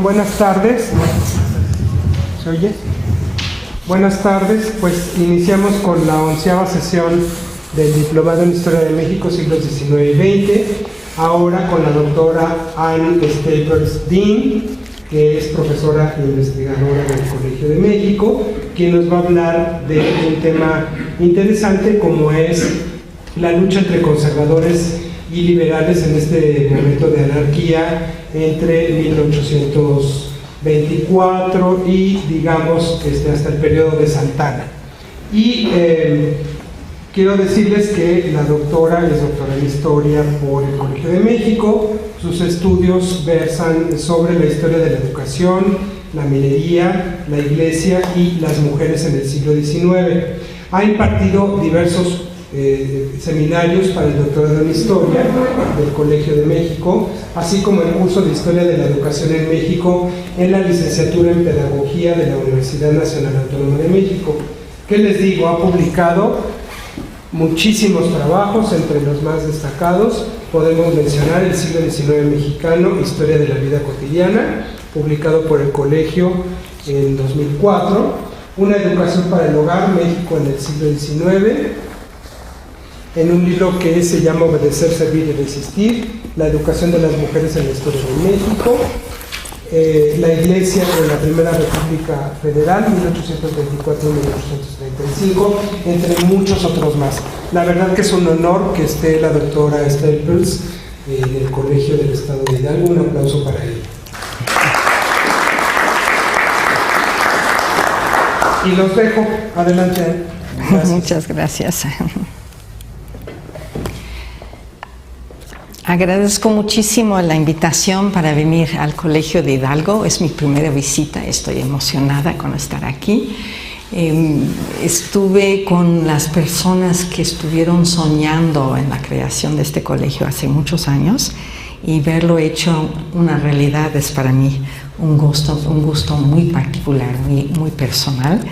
Buenas tardes. ¿Se oye? Buenas tardes, pues iniciamos con la 11ª sesión del Diplomado en Historia de México, siglos XIX y XX, ahora con la doctora Ann Staples-Dean, que es profesora e investigadora del Colegio de México, quien nos va a hablar de un tema interesante como es la lucha entre conservadores y liberales en este momento de anarquía entre 1824 y digamos hasta el periodo de Santana. Y quiero decirles que la doctora es doctora en Historia por el Colegio de México. Sus estudios versan sobre la historia de la educación, la minería, la iglesia y las mujeres en el siglo XIX. Ha impartido diversos seminarios para el doctorado en Historia del Colegio de México, así como el curso de Historia de la Educación en México en la licenciatura en Pedagogía de la Universidad Nacional Autónoma de México. ¿Qué les digo? Ha publicado muchísimos trabajos, entre los más destacados podemos mencionar El siglo XIX mexicano, Historia de la vida cotidiana, publicado por el Colegio en 2004, Una educación para el hogar, México en el siglo XIX, en un libro que se llama Obedecer, Servir y Resistir, la educación de las mujeres en la historia de México, la Iglesia en la Primera República Federal, 1824-1835, entre muchos otros más. La verdad que es un honor que esté la doctora Staples del Colegio del Estado de Hidalgo. Un aplauso para ella. Y los dejo. Adelante. Gracias. Muchas gracias. Agradezco muchísimo la invitación para venir al Colegio de Hidalgo. Es mi primera visita, estoy emocionada con estar aquí. Estuve con las personas que estuvieron soñando en la creación de este colegio hace muchos años y verlo hecho una realidad es para mí un gusto muy particular, muy personal.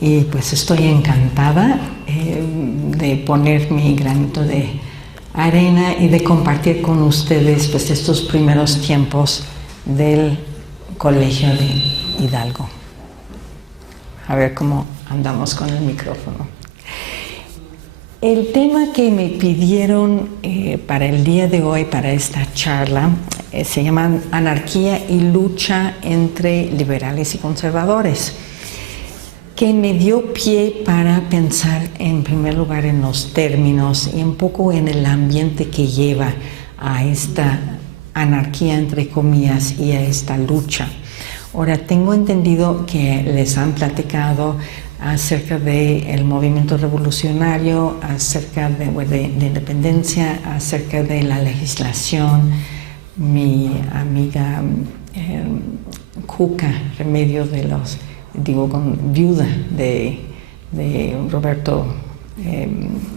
Y pues estoy encantada de poner mi granito de arena y de compartir con ustedes pues estos primeros tiempos del Colegio de Hidalgo. A ver cómo andamos con el micrófono. El tema que me pidieron para el día de hoy, para esta charla, se llama Anarquía y lucha entre liberales y conservadores, que me dio pie para pensar en primer lugar en los términos y un poco en el ambiente que lleva a esta anarquía entre comillas y a esta lucha. Ahora, tengo entendido que les han platicado acerca del movimiento revolucionario, acerca de independencia, acerca de la legislación. Mi amiga Cuca Remedio viuda de Roberto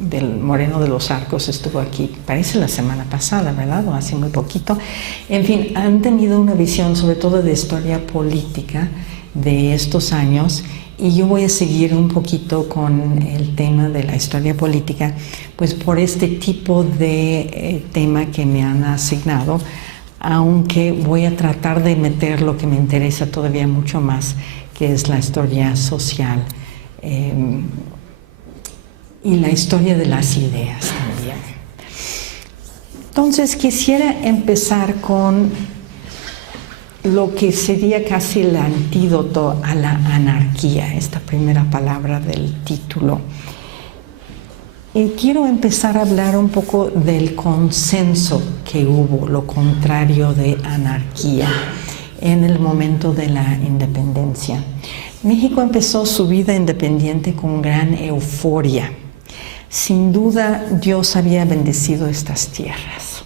del Moreno de los Arcos estuvo aquí, parece la semana pasada, ¿verdad? O hace muy poquito. En fin, han tenido una visión sobre todo de historia política de estos años y yo voy a seguir un poquito con el tema de la historia política, pues por este tipo de tema que me han asignado, aunque voy a tratar de meter lo que me interesa todavía mucho más, que es la historia social y la historia de las ideas también. Entonces quisiera empezar con lo que sería casi el antídoto a la anarquía, esta primera palabra del título. Quiero empezar a hablar un poco del consenso que hubo, lo contrario de anarquía, en el momento de la independencia. México empezó su vida independiente con gran euforia. Sin duda, Dios había bendecido estas tierras.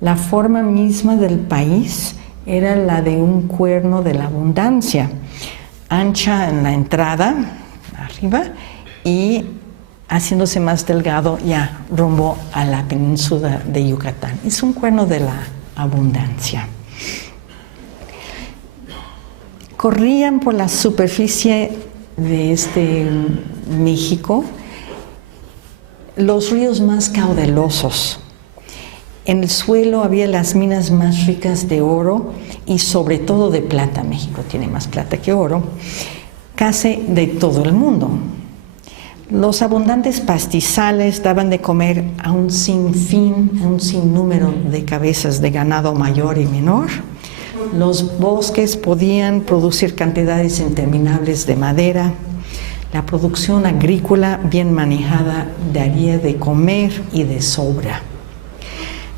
La forma misma del país era la de un cuerno de la abundancia, ancha en la entrada, arriba, y haciéndose más delgado ya rumbo a la península de Yucatán. Es un cuerno de la abundancia. Corrían por la superficie de este México los ríos más caudalosos. En el suelo había las minas más ricas de oro y sobre todo de plata. México tiene más plata que oro, casi de todo el mundo. Los abundantes pastizales daban de comer a un sinnúmero de cabezas de ganado mayor y menor. Los bosques podían producir cantidades interminables de madera. La producción agrícola bien manejada daría de comer y de sobra.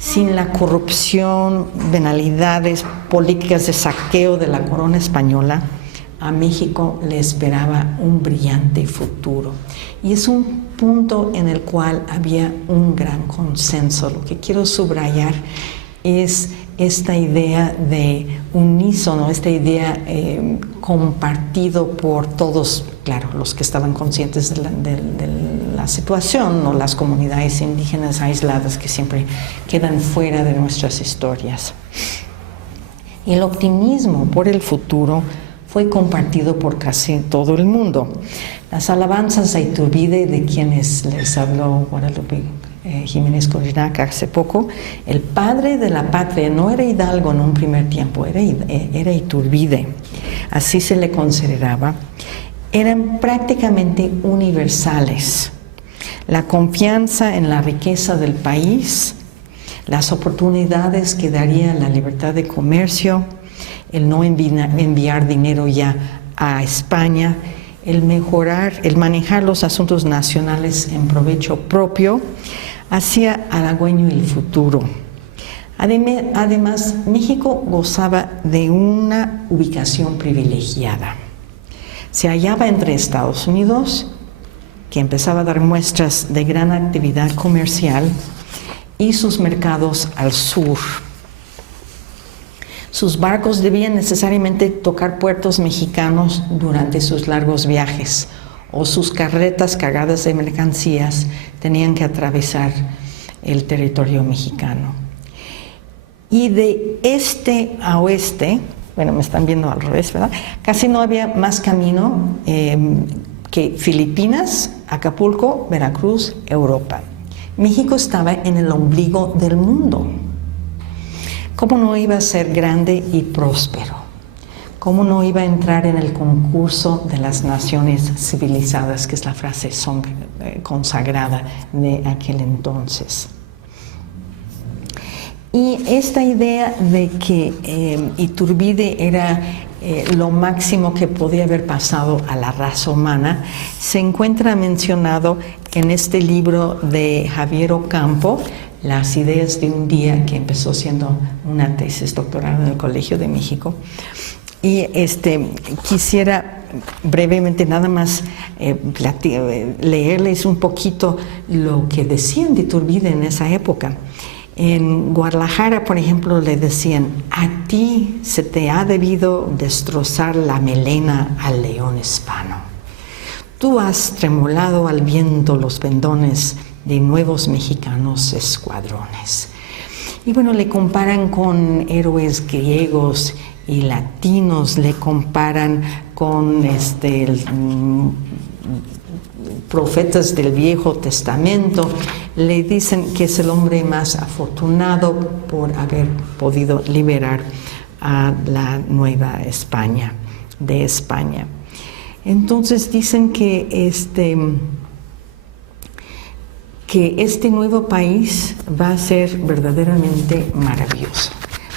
Sin la corrupción, venalidades, políticas de saqueo de la corona española, a México le esperaba un brillante futuro. Y es un punto en el cual había un gran consenso. Lo que quiero subrayar es esta idea de unísono, esta idea compartido por todos, claro, los que estaban conscientes de la situación, o las comunidades indígenas aisladas que siempre quedan fuera de nuestras historias. El optimismo por el futuro fue compartido por casi todo el mundo. Las alabanzas a Iturbide, de quienes les habló Guadalupe Jiménez Corinac hace poco, el padre de la patria no era Hidalgo en un primer tiempo, era Iturbide, así se le consideraba, eran prácticamente universales. La confianza en la riqueza del país, las oportunidades que daría la libertad de comercio, el no enviar dinero ya a España, el manejar los asuntos nacionales en provecho propio, hacía halagüeño el futuro. Además, México gozaba de una ubicación privilegiada. Se hallaba entre Estados Unidos, que empezaba a dar muestras de gran actividad comercial, y sus mercados al sur. Sus barcos debían necesariamente tocar puertos mexicanos durante sus largos viajes, o sus carretas cargadas de mercancías tenían que atravesar el territorio mexicano. Y de este a oeste, bueno, me están viendo al revés, ¿verdad? Casi no había más camino que Filipinas, Acapulco, Veracruz, Europa. México estaba en el ombligo del mundo. ¿Cómo no iba a ser grande y próspero? ¿Cómo no iba a entrar en el concurso de las naciones civilizadas, que es la frase consagrada de aquel entonces? Y esta idea de que Iturbide era lo máximo que podía haber pasado a la raza humana se encuentra mencionado en este libro de Javier Ocampo, Las ideas de un día, que empezó siendo una tesis doctoral en el Colegio de México. Y quisiera brevemente nada más leerles un poquito lo que decían de Iturbide en esa época. En Guadalajara, por ejemplo, le decían: a ti se te ha debido destrozar la melena al león hispano. Tú has tremolado al viento los pendones de nuevos mexicanos escuadrones. Y bueno, le comparan con héroes griegos y latinos, le comparan con profetas del Viejo Testamento, le dicen que es el hombre más afortunado por haber podido liberar a la Nueva España, de España. Entonces dicen que este nuevo país va a ser verdaderamente maravilloso.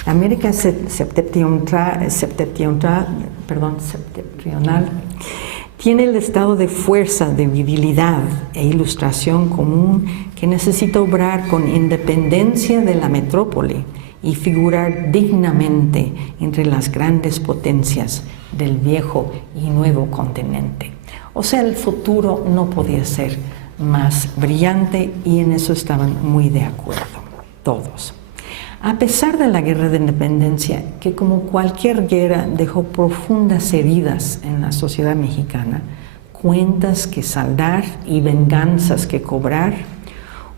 La América septentrional tiene el estado de fuerza, de virilidad e ilustración común que necesita obrar con independencia de la metrópoli y figurar dignamente entre las grandes potencias del viejo y nuevo continente. O sea, el futuro no podía ser más brillante, y en eso estaban muy de acuerdo todos. A pesar de la guerra de independencia, que como cualquier guerra dejó profundas heridas en la sociedad mexicana, cuentas que saldar y venganzas que cobrar,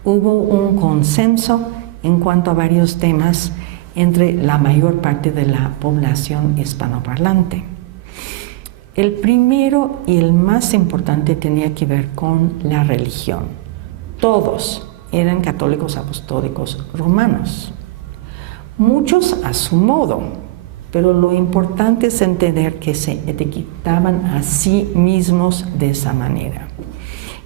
hubo un consenso en cuanto a varios temas entre la mayor parte de la población hispanoparlante. El primero y el más importante tenía que ver con la religión. Todos eran católicos apostólicos romanos. Muchos a su modo, pero lo importante es entender que se etiquetaban a sí mismos de esa manera.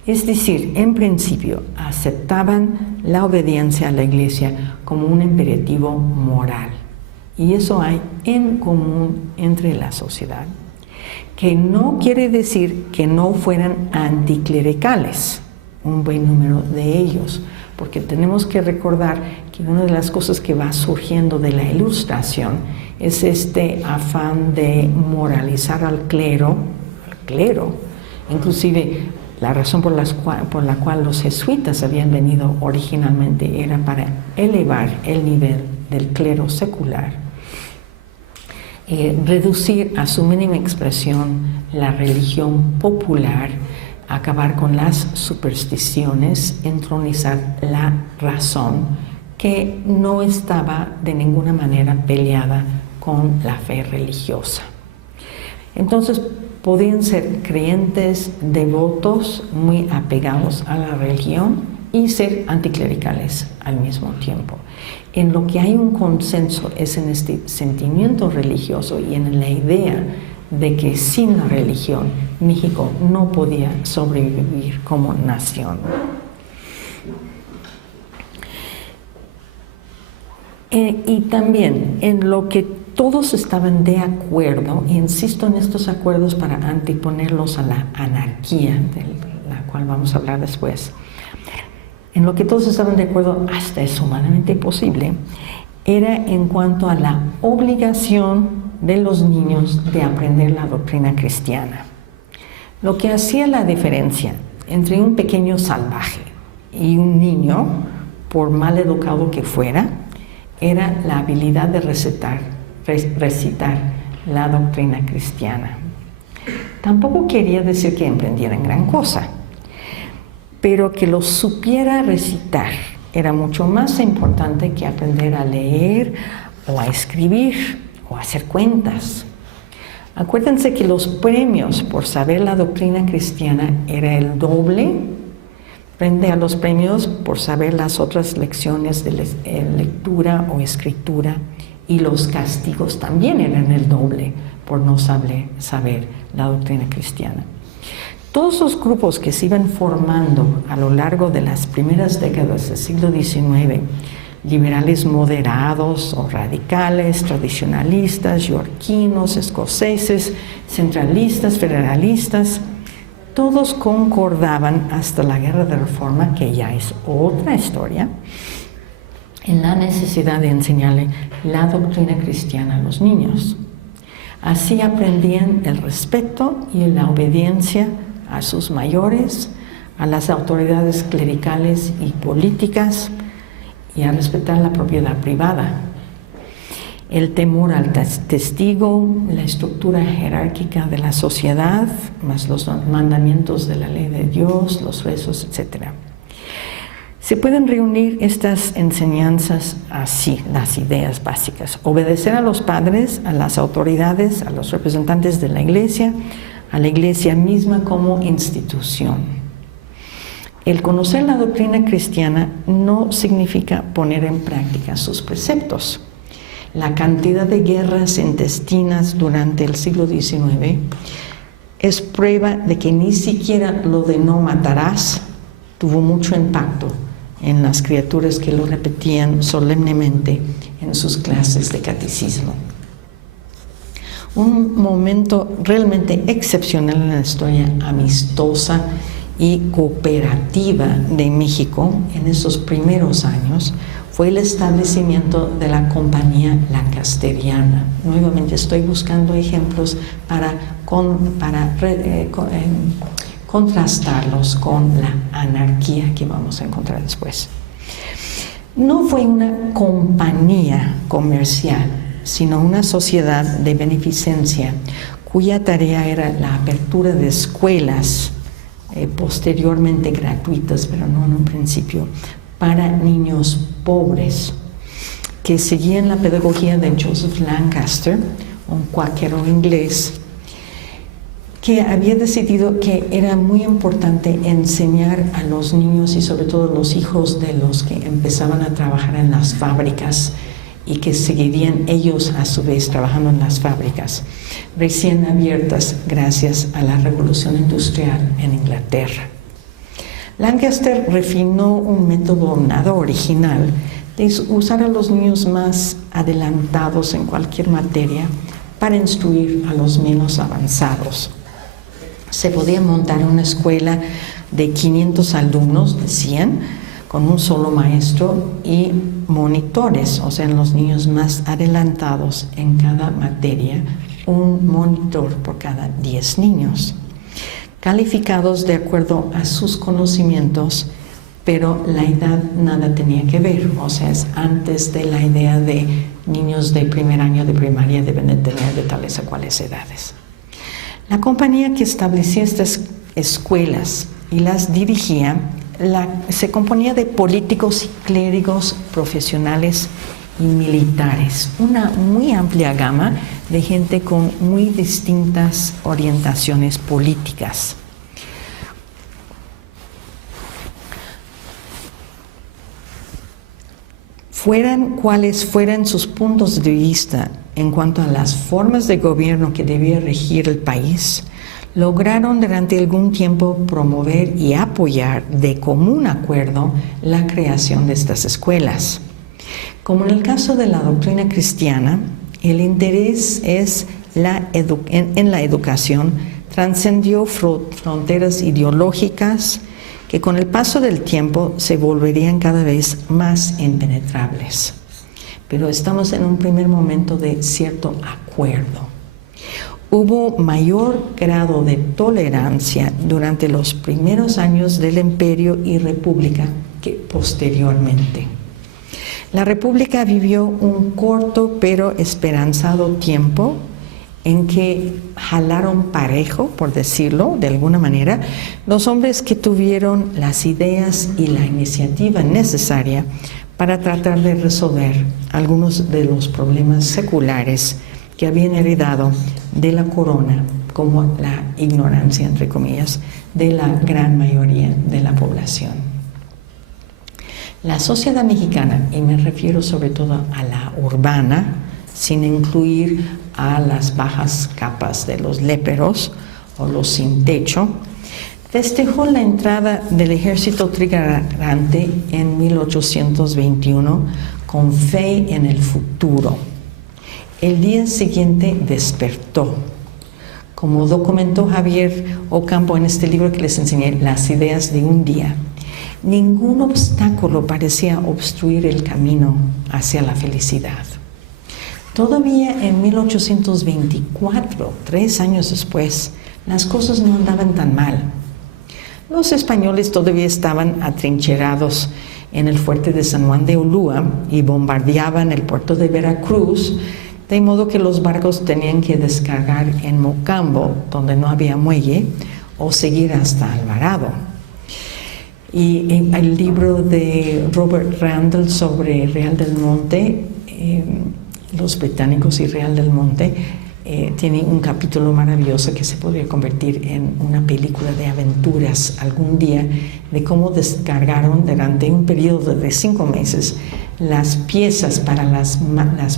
Es decir, en principio aceptaban la obediencia a la Iglesia como un imperativo moral. Y eso hay en común entre la sociedad, que no quiere decir que no fueran anticlericales, un buen número de ellos, porque tenemos que recordar que una de las cosas que va surgiendo de la Ilustración es este afán de moralizar al clero, inclusive la razón por la cual los jesuitas habían venido originalmente era para elevar el nivel del clero secular, reducir a su mínima expresión la religión popular, acabar con las supersticiones, entronizar la razón, que no estaba de ninguna manera peleada con la fe religiosa. Entonces, podían ser creyentes devotos, muy apegados a la religión, y ser anticlericales al mismo tiempo. En lo que hay un consenso es en este sentimiento religioso y en la idea de que sin la religión México no podía sobrevivir como nación. Y también en lo que todos estaban de acuerdo, e insisto en estos acuerdos para anteponerlos a la anarquía, de la cual vamos a hablar después, en lo que todos estaban de acuerdo, hasta es humanamente posible, era en cuanto a la obligación de los niños de aprender la doctrina cristiana. Lo que hacía la diferencia entre un pequeño salvaje y un niño, por mal educado que fuera, era la habilidad de recitar la doctrina cristiana. Tampoco quería decir que aprendieran gran cosa, pero que lo supiera recitar era mucho más importante que aprender a leer o a escribir o a hacer cuentas. Acuérdense que los premios por saber la doctrina cristiana era el doble frente a los premios por saber las otras lecciones de lectura o escritura, y los castigos también eran el doble por no saber la doctrina cristiana. Todos los grupos que se iban formando a lo largo de las primeras décadas del siglo XIX, liberales moderados o radicales, tradicionalistas, yorquinos, escoceses, centralistas, federalistas, todos concordaban hasta la Guerra de Reforma, que ya es otra historia, en la necesidad de enseñarle la doctrina cristiana a los niños. Así aprendían el respeto y la obediencia a sus mayores, a las autoridades clericales y políticas, y a respetar la propiedad privada. El temor al testigo, la estructura jerárquica de la sociedad, más los mandamientos de la ley de Dios, los rezos, etc. Se pueden reunir estas enseñanzas así, las ideas básicas: obedecer a los padres, a las autoridades, a los representantes de la iglesia, a la iglesia misma como institución. El conocer la doctrina cristiana no significa poner en práctica sus preceptos. La cantidad de guerras intestinas durante el siglo XIX es prueba de que ni siquiera lo de no matarás tuvo mucho impacto en las criaturas que lo repetían solemnemente en sus clases de catecismo. Un momento realmente excepcional en la historia amistosa y cooperativa de México en esos primeros años fue el establecimiento de la Compañía Lancasteriana. Nuevamente estoy buscando ejemplos para contrastarlos con la anarquía que vamos a encontrar después. No fue una compañía comercial, sino una sociedad de beneficencia cuya tarea era la apertura de escuelas, posteriormente gratuitas, pero no en un principio, para niños pobres, que seguían la pedagogía de Joseph Lancaster, un cuáquero inglés, que había decidido que era muy importante enseñar a los niños y sobre todo los hijos de los que empezaban a trabajar en las fábricas y que seguirían ellos a su vez trabajando en las fábricas recién abiertas gracias a la revolución industrial en Inglaterra. Lancaster refinó un método nada original de usar a los niños más adelantados en cualquier materia para instruir a los menos avanzados. Se podía montar una escuela de 500 alumnos, de 100, con un solo maestro y monitores, o sea, los niños más adelantados en cada materia, un monitor por cada 10 niños, calificados de acuerdo a sus conocimientos, pero la edad nada tenía que ver, o sea, es antes de la idea de niños de primer año de primaria deben de tener de tales a cuales edades. La compañía que establecía estas escuelas y las dirigía se componía de políticos y clérigos profesionales y militares, una muy amplia gama de gente con muy distintas orientaciones políticas. Fueran cuales fueran sus puntos de vista en cuanto a las formas de gobierno que debía regir el país, lograron durante algún tiempo promover y apoyar de común acuerdo la creación de estas escuelas. Como en el caso de la doctrina cristiana, el interés en la educación trascendió fronteras ideológicas que con el paso del tiempo se volverían cada vez más impenetrables. Pero estamos en un primer momento de cierto acuerdo. Hubo mayor grado de tolerancia durante los primeros años del Imperio y República que posteriormente. La República vivió un corto pero esperanzado tiempo en que jalaron parejo, por decirlo de alguna manera, los hombres que tuvieron las ideas y la iniciativa necesaria para tratar de resolver algunos de los problemas seculares que habían heredado de la corona, como la ignorancia, entre comillas, de la gran mayoría de la población. La sociedad mexicana, y me refiero sobre todo a la urbana, sin incluir a las bajas capas de los léperos o los sin techo, festejó la entrada del ejército trigarante en 1821 con fe en el futuro. El día siguiente despertó. Como documentó Javier Ocampo en este libro que les enseñé, Las ideas de un día, ningún obstáculo parecía obstruir el camino hacia la felicidad. Todavía en 1824, 3 años después, las cosas no andaban tan mal. Los españoles todavía estaban atrincherados en el fuerte de San Juan de Ulúa y bombardeaban el puerto de Veracruz, de modo que los barcos tenían que descargar en Mocambo, donde no había muelle, o seguir hasta Alvarado. Y el libro de Robert Randall sobre Real del Monte, los británicos y Real del Monte, tiene un capítulo maravilloso que se podría convertir en una película de aventuras algún día, de cómo descargaron durante un periodo de 5 meses las piezas para las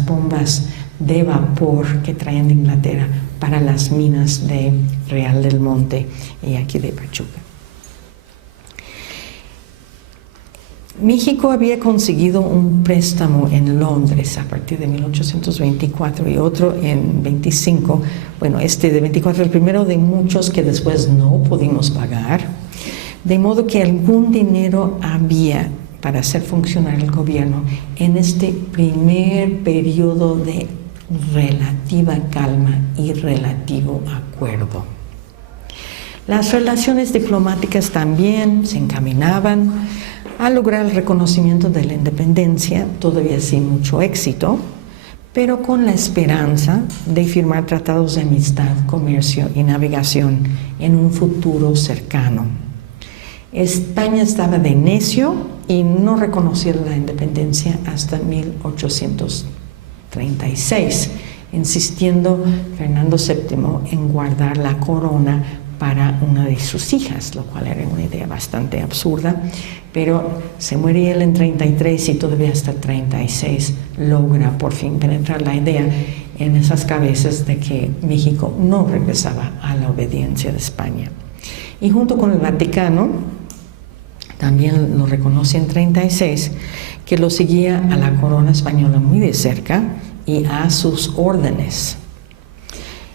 bombas de vapor que traían de Inglaterra para las minas de Real del Monte y aquí de Pachuca. México había conseguido un préstamo en Londres a partir de 1824 y otro en 25. Bueno, este de 24 el primero de muchos que después no pudimos pagar, de modo que algún dinero había para hacer funcionar el gobierno en este primer periodo de relativa calma y relativo acuerdo. Las relaciones diplomáticas también se encaminaban a lograr el reconocimiento de la independencia, todavía sin mucho éxito, pero con la esperanza de firmar tratados de amistad, comercio y navegación en un futuro cercano. España estaba de necio y no reconocía la independencia hasta 1836, insistiendo Fernando VII en guardar la corona para una de sus hijas, lo cual era una idea bastante absurda, pero se muere él en 33 y todavía hasta 36 logra por fin penetrar la idea en esas cabezas de que México no regresaba a la obediencia de España. Y junto con el Vaticano, también lo reconoce en 36, que lo seguía a la corona española muy de cerca y a sus órdenes.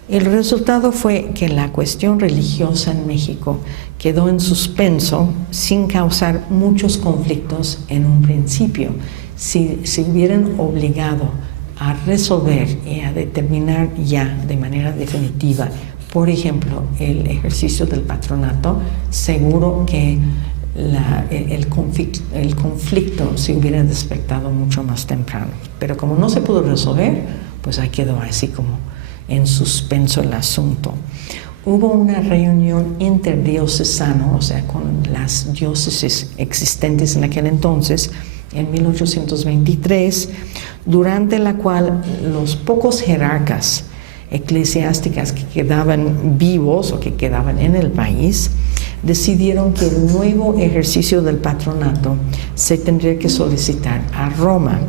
El resultado fue que la cuestión religiosa en México quedó en suspenso sin causar muchos conflictos en un principio. Si se hubieran obligado a resolver y a determinar ya de manera definitiva, por ejemplo, el ejercicio del patronato, seguro que el conflicto se hubiera despertado mucho más temprano. Pero como no se pudo resolver, pues ahí quedó así como en suspenso el asunto. Hubo una reunión interdiocesana, o sea, con las diócesis existentes en aquel entonces, en 1823, durante la cual los pocos jerarcas eclesiásticas que quedaban vivos o que quedaban en el país decidieron que el nuevo ejercicio del patronato se tendría que solicitar a Roma,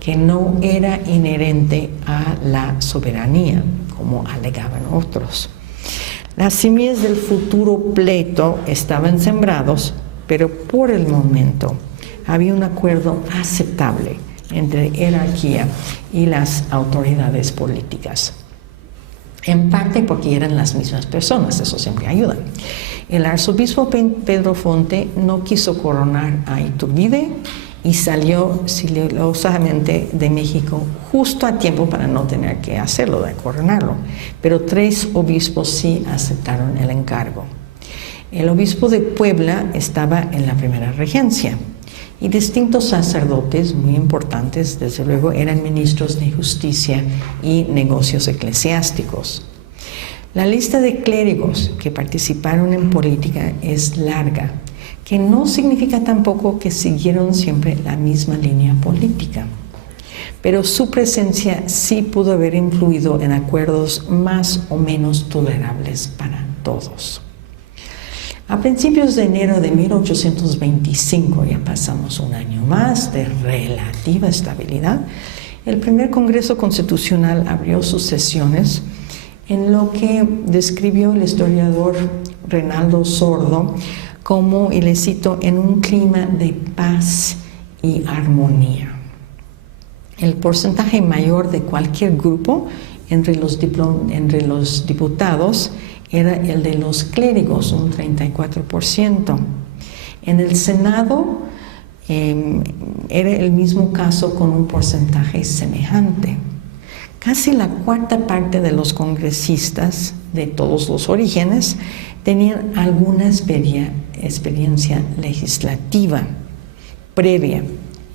que no era inherente a la soberanía, como alegaban otros. Las semillas del futuro pleito estaban sembrados, pero por el momento había un acuerdo aceptable entre jerarquía y las autoridades políticas. En parte porque eran las mismas personas, eso siempre ayuda. El arzobispo Pedro Fonte no quiso coronar a Iturbide y salió sigilosamente de México justo a tiempo para no tener que hacerlo, de coronarlo. Pero 3 obispos sí aceptaron el encargo. El obispo de Puebla estaba en la primera regencia y distintos sacerdotes muy importantes, desde luego, eran ministros de justicia y negocios eclesiásticos. La lista de clérigos que participaron en política es larga, que no significa tampoco que siguieron siempre la misma línea política, pero su presencia sí pudo haber influido en acuerdos más o menos tolerables para todos. A principios de enero de 1825, ya pasamos un año más de relativa estabilidad, el primer Congreso Constitucional abrió sus sesiones en lo que describió el historiador Reinaldo Sordo como, y le cito, en un clima de paz y armonía. El porcentaje mayor de cualquier grupo entre los diputados era el de los clérigos, un 34%. En el Senado era el mismo caso con un porcentaje semejante. Casi la cuarta parte de los congresistas de todos los orígenes tenían alguna experiencia legislativa previa,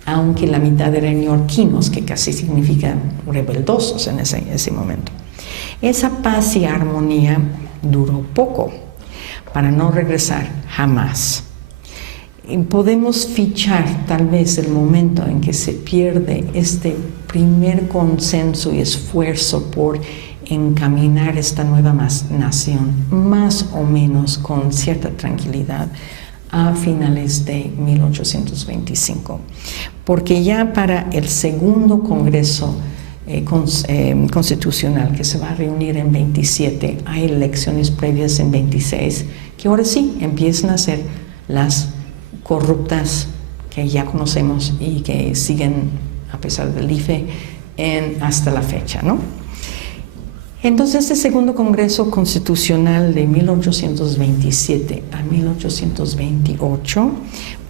aunque la mitad eran neoyorquinos, que casi significa rebeldosos en ese momento. Esa paz y armonía duró poco, para no regresar jamás. Y podemos fichar tal vez el momento en que se pierde este primer consenso y esfuerzo por encaminar esta nueva nación, más o menos con cierta tranquilidad, a finales de 1825. Porque ya para el segundo Congreso Constitucional, que se va a reunir en 27, hay elecciones previas en 26, que ahora sí empiezan a ser las corruptas que ya conocemos y que siguen, a pesar del IFE, hasta la fecha, ¿no? Entonces, este segundo Congreso Constitucional de 1827 a 1828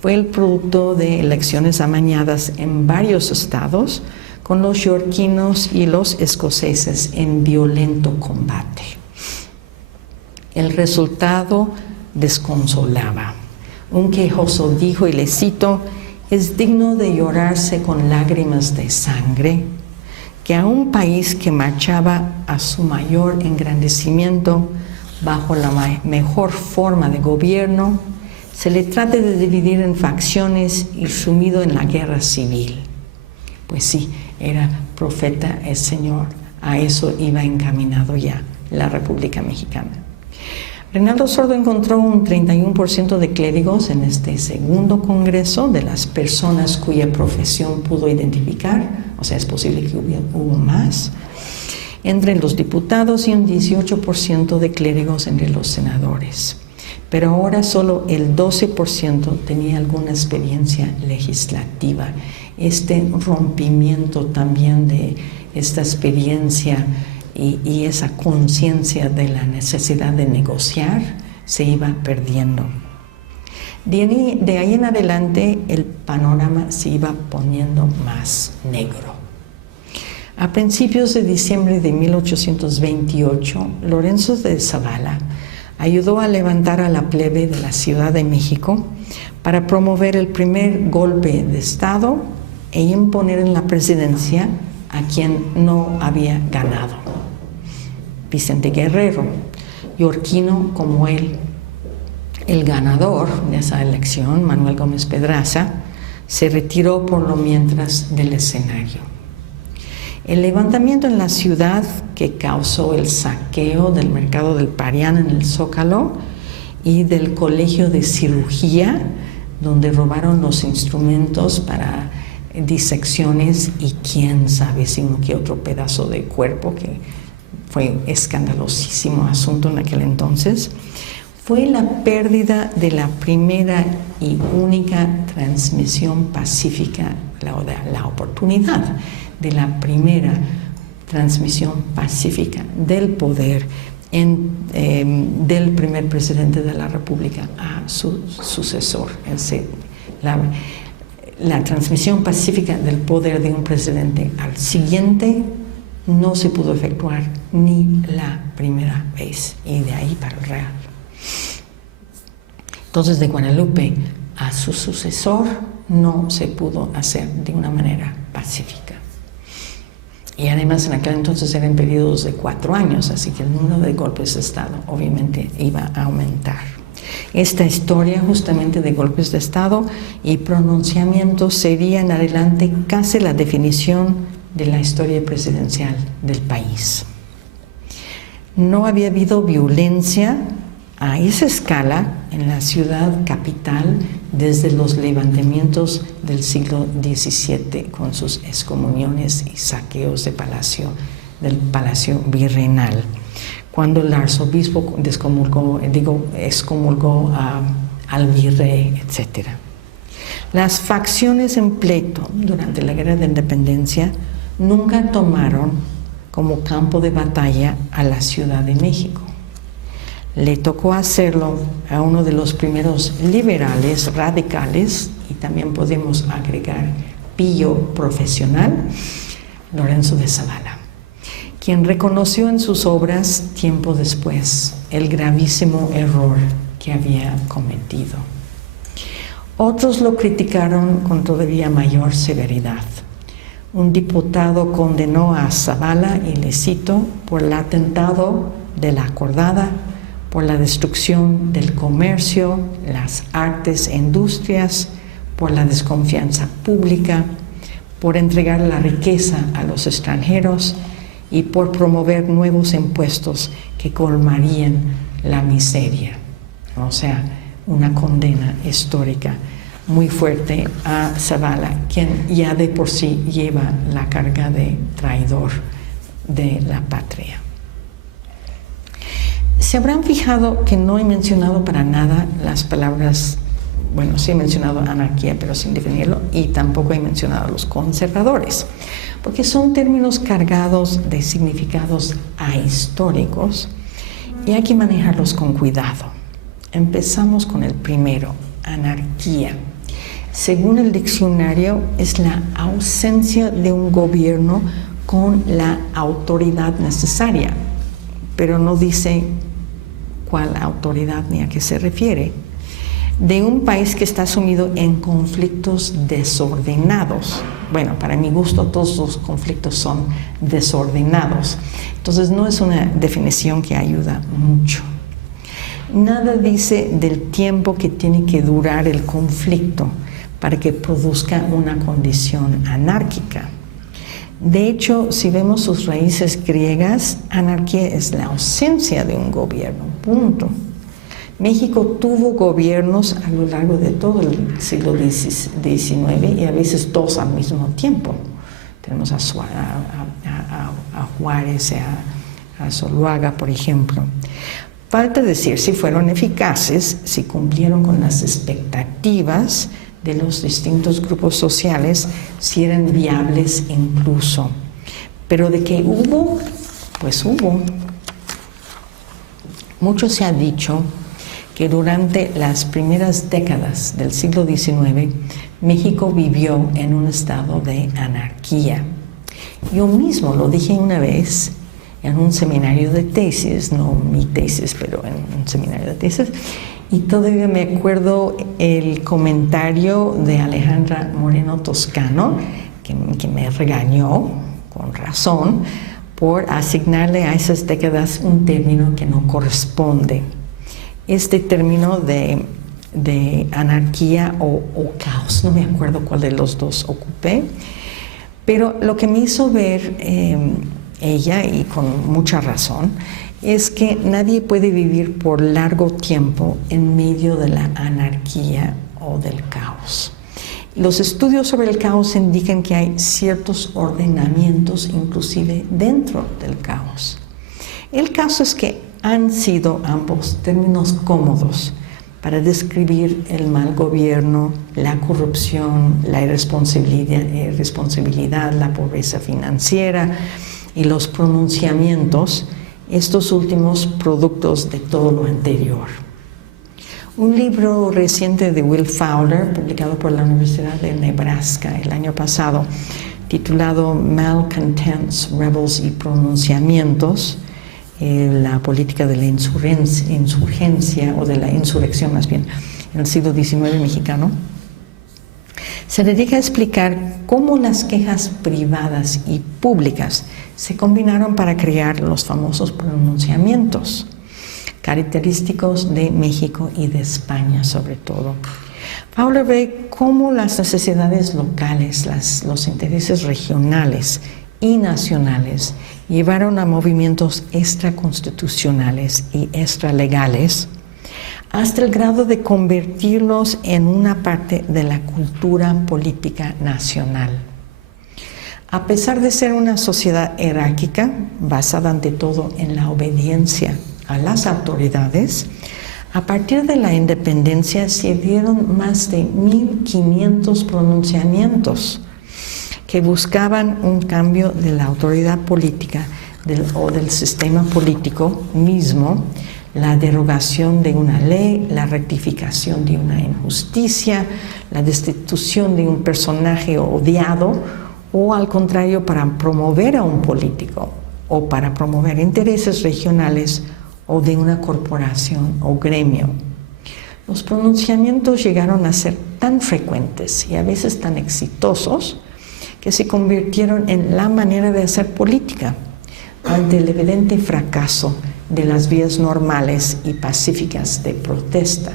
fue el producto de elecciones amañadas en varios estados, con los yorquinos y los escoceses en violento combate. El resultado desconsolaba. Un quejoso dijo, y le cito, «Es digno de llorarse con lágrimas de sangre que a un país que marchaba a su mayor engrandecimiento bajo la mejor forma de gobierno se le trate de dividir en facciones y sumido en la guerra civil». Pues sí, era profeta el Señor, a eso iba encaminado ya la República Mexicana. Reinaldo Sordo encontró un 31% de clérigos en este segundo congreso de las personas cuya profesión pudo identificar, o sea, es posible que hubo más, entre los diputados y un 18% de clérigos entre los senadores. Pero ahora solo el 12% tenía alguna experiencia legislativa. Este rompimiento también de esta experiencia y esa conciencia de la necesidad de negociar se iba perdiendo. De ahí en adelante el panorama se iba poniendo más negro. A principios de diciembre de 1828, Lorenzo de Zavala ayudó a levantar a la plebe de la Ciudad de México para promover el primer golpe de Estado e imponer en la presidencia a quien no había ganado. Vicente Guerrero, yorquino como él. El ganador de esa elección, Manuel Gómez Pedraza, se retiró por lo mientras del escenario. El levantamiento en la ciudad, que causó el saqueo del mercado del Parián en el Zócalo y del Colegio de Cirugía, donde robaron los instrumentos para disecciones y quién sabe si uno que otro pedazo de cuerpo, que fue escandalosísimo asunto en aquel entonces, fue la pérdida de la primera y única transmisión pacífica, la oportunidad de la primera transmisión pacífica del poder del primer presidente de la República a su sucesor. La transmisión pacífica del poder de un presidente al siguiente no se pudo efectuar ni la primera vez, y de ahí para el Real. Entonces, de Guadalupe a su sucesor no se pudo hacer de una manera pacífica. Y además en aquel entonces eran periodos de 4 años, así que el número de golpes de Estado obviamente iba a aumentar. Esta historia justamente de golpes de Estado y pronunciamientos sería en adelante casi la definición de la historia presidencial del país. No había habido violencia a esa escala en la ciudad capital desde los levantamientos del siglo XVII con sus excomuniones y saqueos del Palacio Virreinal, cuando el arzobispo excomulgó al virrey, etc. Las facciones en pleito durante la Guerra de Independencia nunca tomaron como campo de batalla a la Ciudad de México. Le tocó hacerlo a uno de los primeros liberales radicales, y también podemos agregar pillo profesional, Lorenzo de Zavala, quien reconoció en sus obras tiempo después el gravísimo error que había cometido. Otros lo criticaron con todavía mayor severidad. Un diputado condenó a Zavala, y le cito, por el atentado de la Acordada, por la destrucción del comercio, las artes e industrias, por la desconfianza pública, por entregar la riqueza a los extranjeros y por promover nuevos impuestos que colmarían la miseria. O sea, una condena histórica muy fuerte a Zavala, quien ya de por sí lleva la carga de traidor de la patria. Se habrán fijado que no he mencionado para nada las palabras, bueno, sí he mencionado anarquía, pero sin definirlo, y tampoco he mencionado a los conservadores, porque son términos cargados de significados ahistóricos y hay que manejarlos con cuidado. Empezamos con el primero, anarquía. Según el diccionario, es la ausencia de un gobierno con la autoridad necesaria, pero no dice cuál autoridad ni a qué se refiere, de un país que está sumido en conflictos desordenados. Bueno, para mi gusto todos los conflictos son desordenados, entonces no es una definición que ayuda mucho. Nada dice del tiempo que tiene que durar el conflicto para que produzca una condición anárquica. De hecho, si vemos sus raíces griegas, anarquía es la ausencia de un gobierno, punto. México tuvo gobiernos a lo largo de todo el siglo XIX y a veces dos al mismo tiempo. Tenemos a Juárez, a Zuluaga, por ejemplo. Falta decir si fueron eficaces, si cumplieron con las expectativas de los distintos grupos sociales, si eran viables incluso. Pero de que hubo, pues hubo. Mucho se ha dicho que durante las primeras décadas del siglo XIX, México vivió en un estado de anarquía. Yo mismo lo dije una vez en un seminario de tesis, no mi tesis, pero en un seminario de tesis, y todavía me acuerdo el comentario de Alejandra Moreno Toscano, que me regañó, con razón, por asignarle a esas décadas un término que no corresponde. Este término de anarquía o caos, no me acuerdo cuál de los dos ocupé, pero lo que me hizo ver ella, y con mucha razón, es que nadie puede vivir por largo tiempo en medio de la anarquía o del caos. Los estudios sobre el caos indican que hay ciertos ordenamientos inclusive dentro del caos. El caso es que han sido ambos términos cómodos para describir el mal gobierno, la corrupción, la irresponsabilidad, la pobreza financiera y los pronunciamientos, estos últimos productos de todo lo anterior. Un libro reciente de Will Fowler, publicado por la Universidad de Nebraska el año pasado, titulado Malcontents, Rebels y Pronunciamientos, la política de la insurgencia, o de la insurrección más bien, en el siglo XIX mexicano, se dedica a explicar cómo las quejas privadas y públicas se combinaron para crear los famosos pronunciamientos, característicos de México y de España sobre todo. Fowler ve cómo las necesidades locales, los intereses regionales y nacionales llevaron a movimientos extraconstitucionales y extralegales hasta el grado de convertirlos en una parte de la cultura política nacional. A pesar de ser una sociedad jerárquica, basada ante todo en la obediencia a las autoridades, a partir de la independencia se dieron más de 1.500 pronunciamientos que buscaban un cambio de la autoridad política o del sistema político mismo, la derogación de una ley, la rectificación de una injusticia, la destitución de un personaje odiado, o al contrario, para promover a un político o para promover intereses regionales o de una corporación o gremio. Los pronunciamientos llegaron a ser tan frecuentes y a veces tan exitosos que se convirtieron en la manera de hacer política ante el evidente fracaso de las vías normales y pacíficas de protesta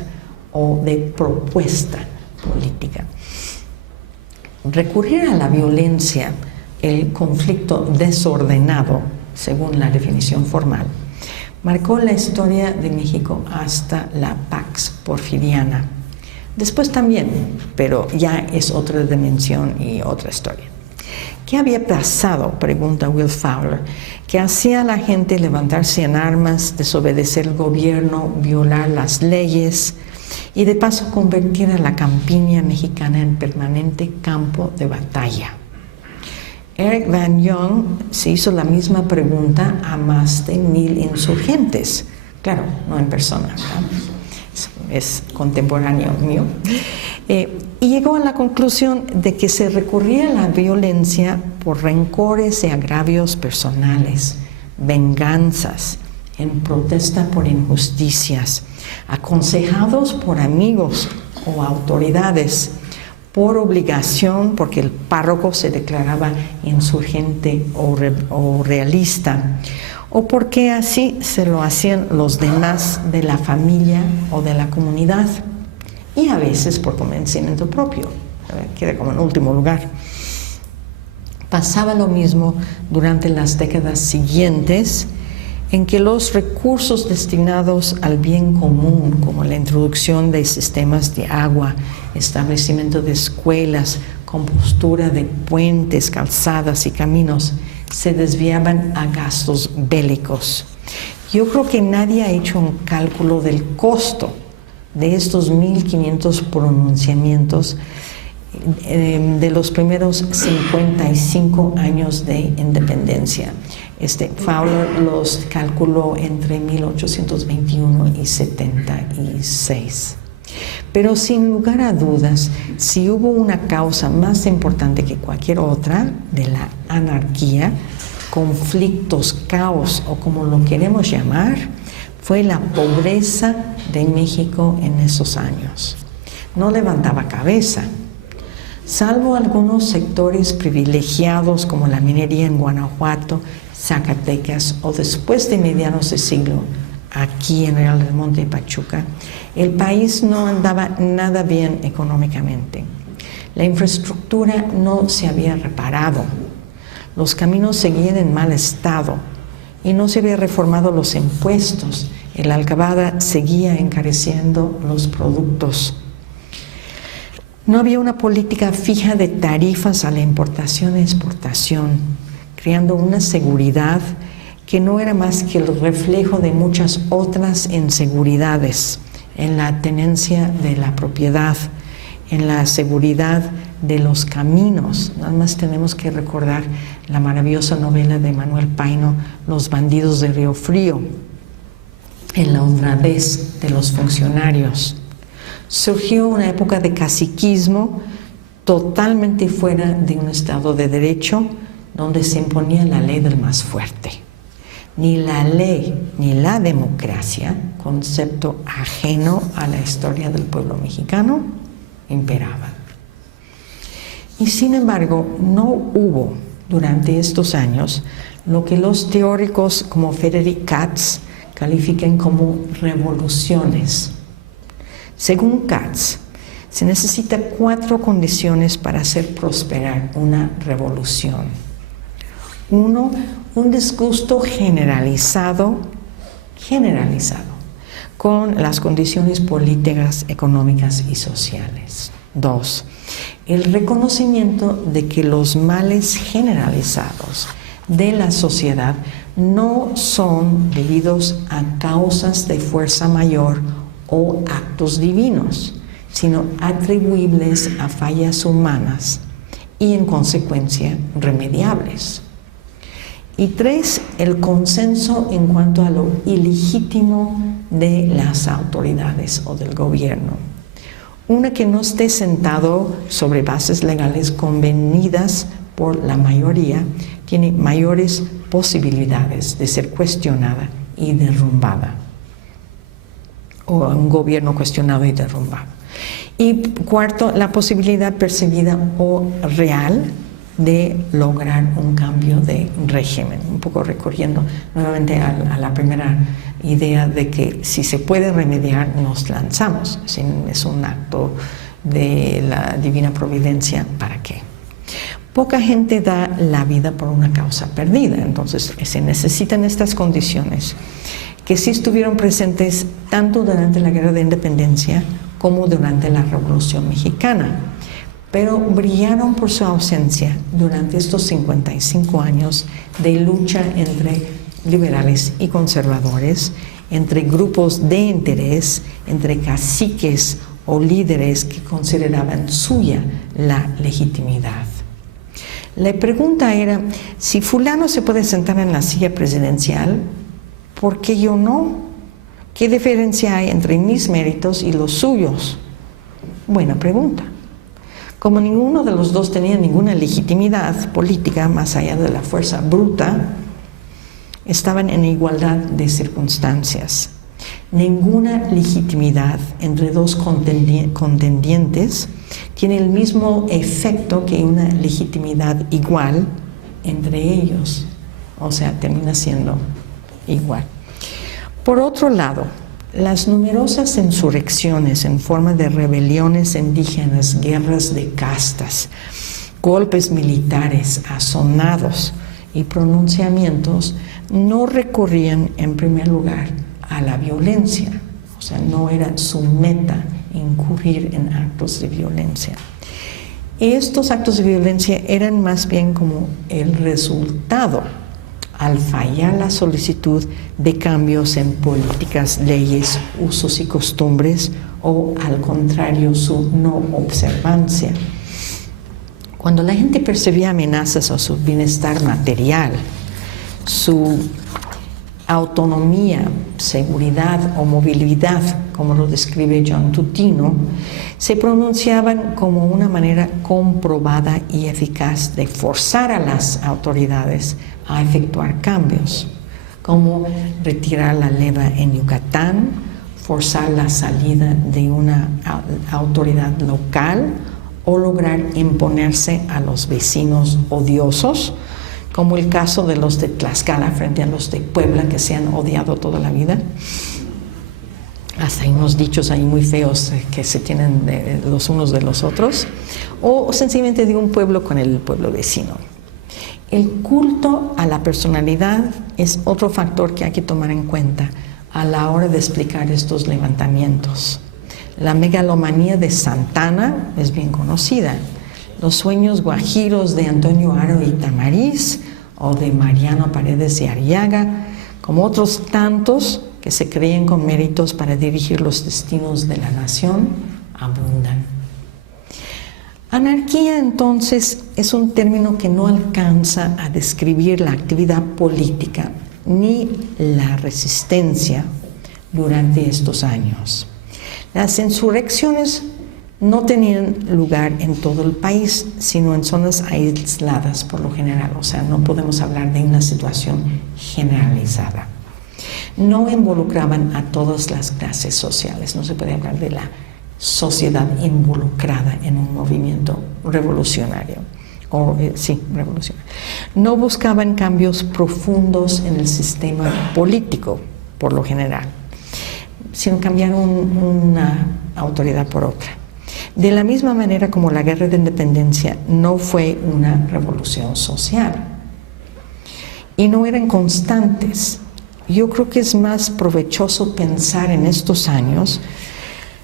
o de propuesta política. Recurrir a la violencia, el conflicto desordenado, según la definición formal, marcó la historia de México hasta la Pax Porfiriana. Después también, pero ya es otra dimensión y otra historia. ¿Qué había pasado?, pregunta Will Fowler, que hacía a la gente levantarse en armas, desobedecer el gobierno, violar las leyes y de paso convertir a la campiña mexicana en permanente campo de batalla. Eric Van Young se hizo la misma pregunta a más de 1,000 insurgentes, claro, no en persona, ¿verdad? Es contemporáneo mío, y llegó a la conclusión de que se recurría a la violencia por rencores y agravios personales, venganzas, en protesta por injusticias, aconsejados por amigos o autoridades, por obligación porque el párroco se declaraba insurgente o realista, o porque así se lo hacían los demás de la familia o de la comunidad, y a veces por convencimiento propio, queda como en último lugar. Pasaba lo mismo durante las décadas siguientes, en que los recursos destinados al bien común, como la introducción de sistemas de agua, establecimiento de escuelas, compostura de puentes, calzadas y caminos, se desviaban a gastos bélicos. Yo creo que nadie ha hecho un cálculo del costo de estos 1.500 pronunciamientos de los primeros 55 años de independencia. Fowler los calculó entre 1821 y 76. Pero sin lugar a dudas, si hubo una causa más importante que cualquier otra de la anarquía, conflictos, caos o como lo queremos llamar, fue la pobreza de México en esos años. No levantaba cabeza. Salvo algunos sectores privilegiados como la minería en Guanajuato, Zacatecas o después de medianos de siglo aquí en Real del Monte y Pachuca, el país no andaba nada bien económicamente. La infraestructura no se había reparado, los caminos seguían en mal estado y no se había reformado los impuestos. El alcabada seguía encareciendo los productos. No había una política fija de tarifas a la importación e exportación, creando una seguridad que no era más que el reflejo de muchas otras inseguridades en la tenencia de la propiedad, en la seguridad de los caminos. Nada más tenemos que recordar la maravillosa novela de Manuel Paino, Los bandidos de Río Frío, en la honradez de los funcionarios. Surgió una época de caciquismo totalmente fuera de un Estado de Derecho, donde se imponía la ley del más fuerte. Ni la ley ni la democracia, concepto ajeno a la historia del pueblo mexicano, imperaban. Y sin embargo, no hubo durante estos años lo que los teóricos como Frederick Katz califican como revoluciones. Según Katz, se necesitan 4 condiciones para hacer prosperar una revolución. 1, un disgusto generalizado con las condiciones políticas, económicas y sociales. 2, el reconocimiento de que los males generalizados de la sociedad no son debidos a causas de fuerza mayor o actos divinos, sino atribuibles a fallas humanas y en consecuencia remediables. Y 3, el consenso en cuanto a lo ilegítimo de las autoridades o del gobierno. Una que no esté sentado sobre bases legales convenidas por la mayoría tiene mayores posibilidades de ser cuestionada y derrumbada, o un gobierno cuestionado y derrumbado. Y 4, la posibilidad percibida o real de lograr un cambio de régimen, un poco recurriendo nuevamente a la primera idea de que si se puede remediar, nos lanzamos. Si es un acto de la divina providencia, ¿para qué? Poca gente da la vida por una causa perdida, entonces se necesitan estas condiciones que sí estuvieron presentes tanto durante la Guerra de Independencia como durante la Revolución Mexicana, pero brillaron por su ausencia durante estos 55 años de lucha entre liberales y conservadores, entre grupos de interés, entre caciques o líderes que consideraban suya la legitimidad. La pregunta era, si fulano se puede sentar en la silla presidencial, ¿por qué yo no? ¿Qué diferencia hay entre mis méritos y los suyos? Buena pregunta. Como ninguno de los dos tenía ninguna legitimidad política más allá de la fuerza bruta, estaban en igualdad de circunstancias. Ninguna legitimidad entre dos contendientes tiene el mismo efecto que una legitimidad igual entre ellos. O sea, termina siendo igual. Por otro lado, las numerosas insurrecciones en forma de rebeliones indígenas, guerras de castas, golpes militares asonados y pronunciamientos no recurrían en primer lugar a la violencia, o sea, no era su meta incurrir en actos de violencia. Estos actos de violencia eran más bien como el resultado, al fallar la solicitud de cambios en políticas, leyes, usos y costumbres, o al contrario, su no observancia. Cuando la gente percibía amenazas a su bienestar material, su autonomía, seguridad o movilidad, como lo describe John Tutino, se pronunciaban como una manera comprobada y eficaz de forzar a las autoridades a efectuar cambios, como retirar la leva en Yucatán, forzar la salida de una autoridad local o lograr imponerse a los vecinos odiosos, como el caso de los de Tlaxcala frente a los de Puebla, que se han odiado toda la vida. Hasta hay unos dichos ahí muy feos que se tienen los unos de los otros, o sencillamente de un pueblo con el pueblo vecino. El culto a la personalidad es otro factor que hay que tomar en cuenta a la hora de explicar estos levantamientos. La megalomanía de Santana es bien conocida. Los sueños guajiros de Antonio Haro y Tamariz, o de Mariano Paredes de Arriaga, como otros tantos que se creen con méritos para dirigir los destinos de la nación, abundan. Anarquía, entonces, es un término que no alcanza a describir la actividad política ni la resistencia durante estos años. Las insurrecciones no tenían lugar en todo el país, sino en zonas aisladas por lo general, o sea, no podemos hablar de una situación generalizada. No involucraban a todas las clases sociales, no se puede hablar de la sociedad involucrada en un movimiento revolucionario. Revolucionario. No buscaban cambios profundos en el sistema político, por lo general, sino cambiar una autoridad por otra. De la misma manera como la guerra de independencia no fue una revolución social y no eran constantes. Yo creo que es más provechoso pensar en estos años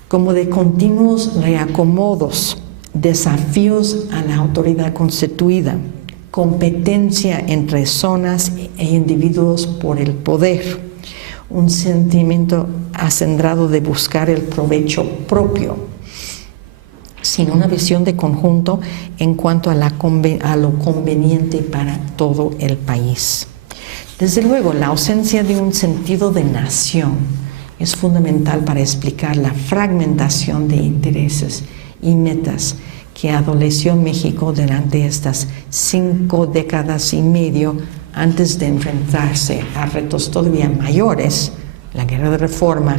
como de continuos reacomodos, desafíos a la autoridad constituida, competencia entre zonas e individuos por el poder, un sentimiento acendrado de buscar el provecho propio, sin una visión de conjunto en cuanto a lo conveniente para todo el país. Desde luego, la ausencia de un sentido de nación es fundamental para explicar la fragmentación de intereses y metas que adoleció México durante estas 5 décadas y medio antes de enfrentarse a retos todavía mayores, la Guerra de Reforma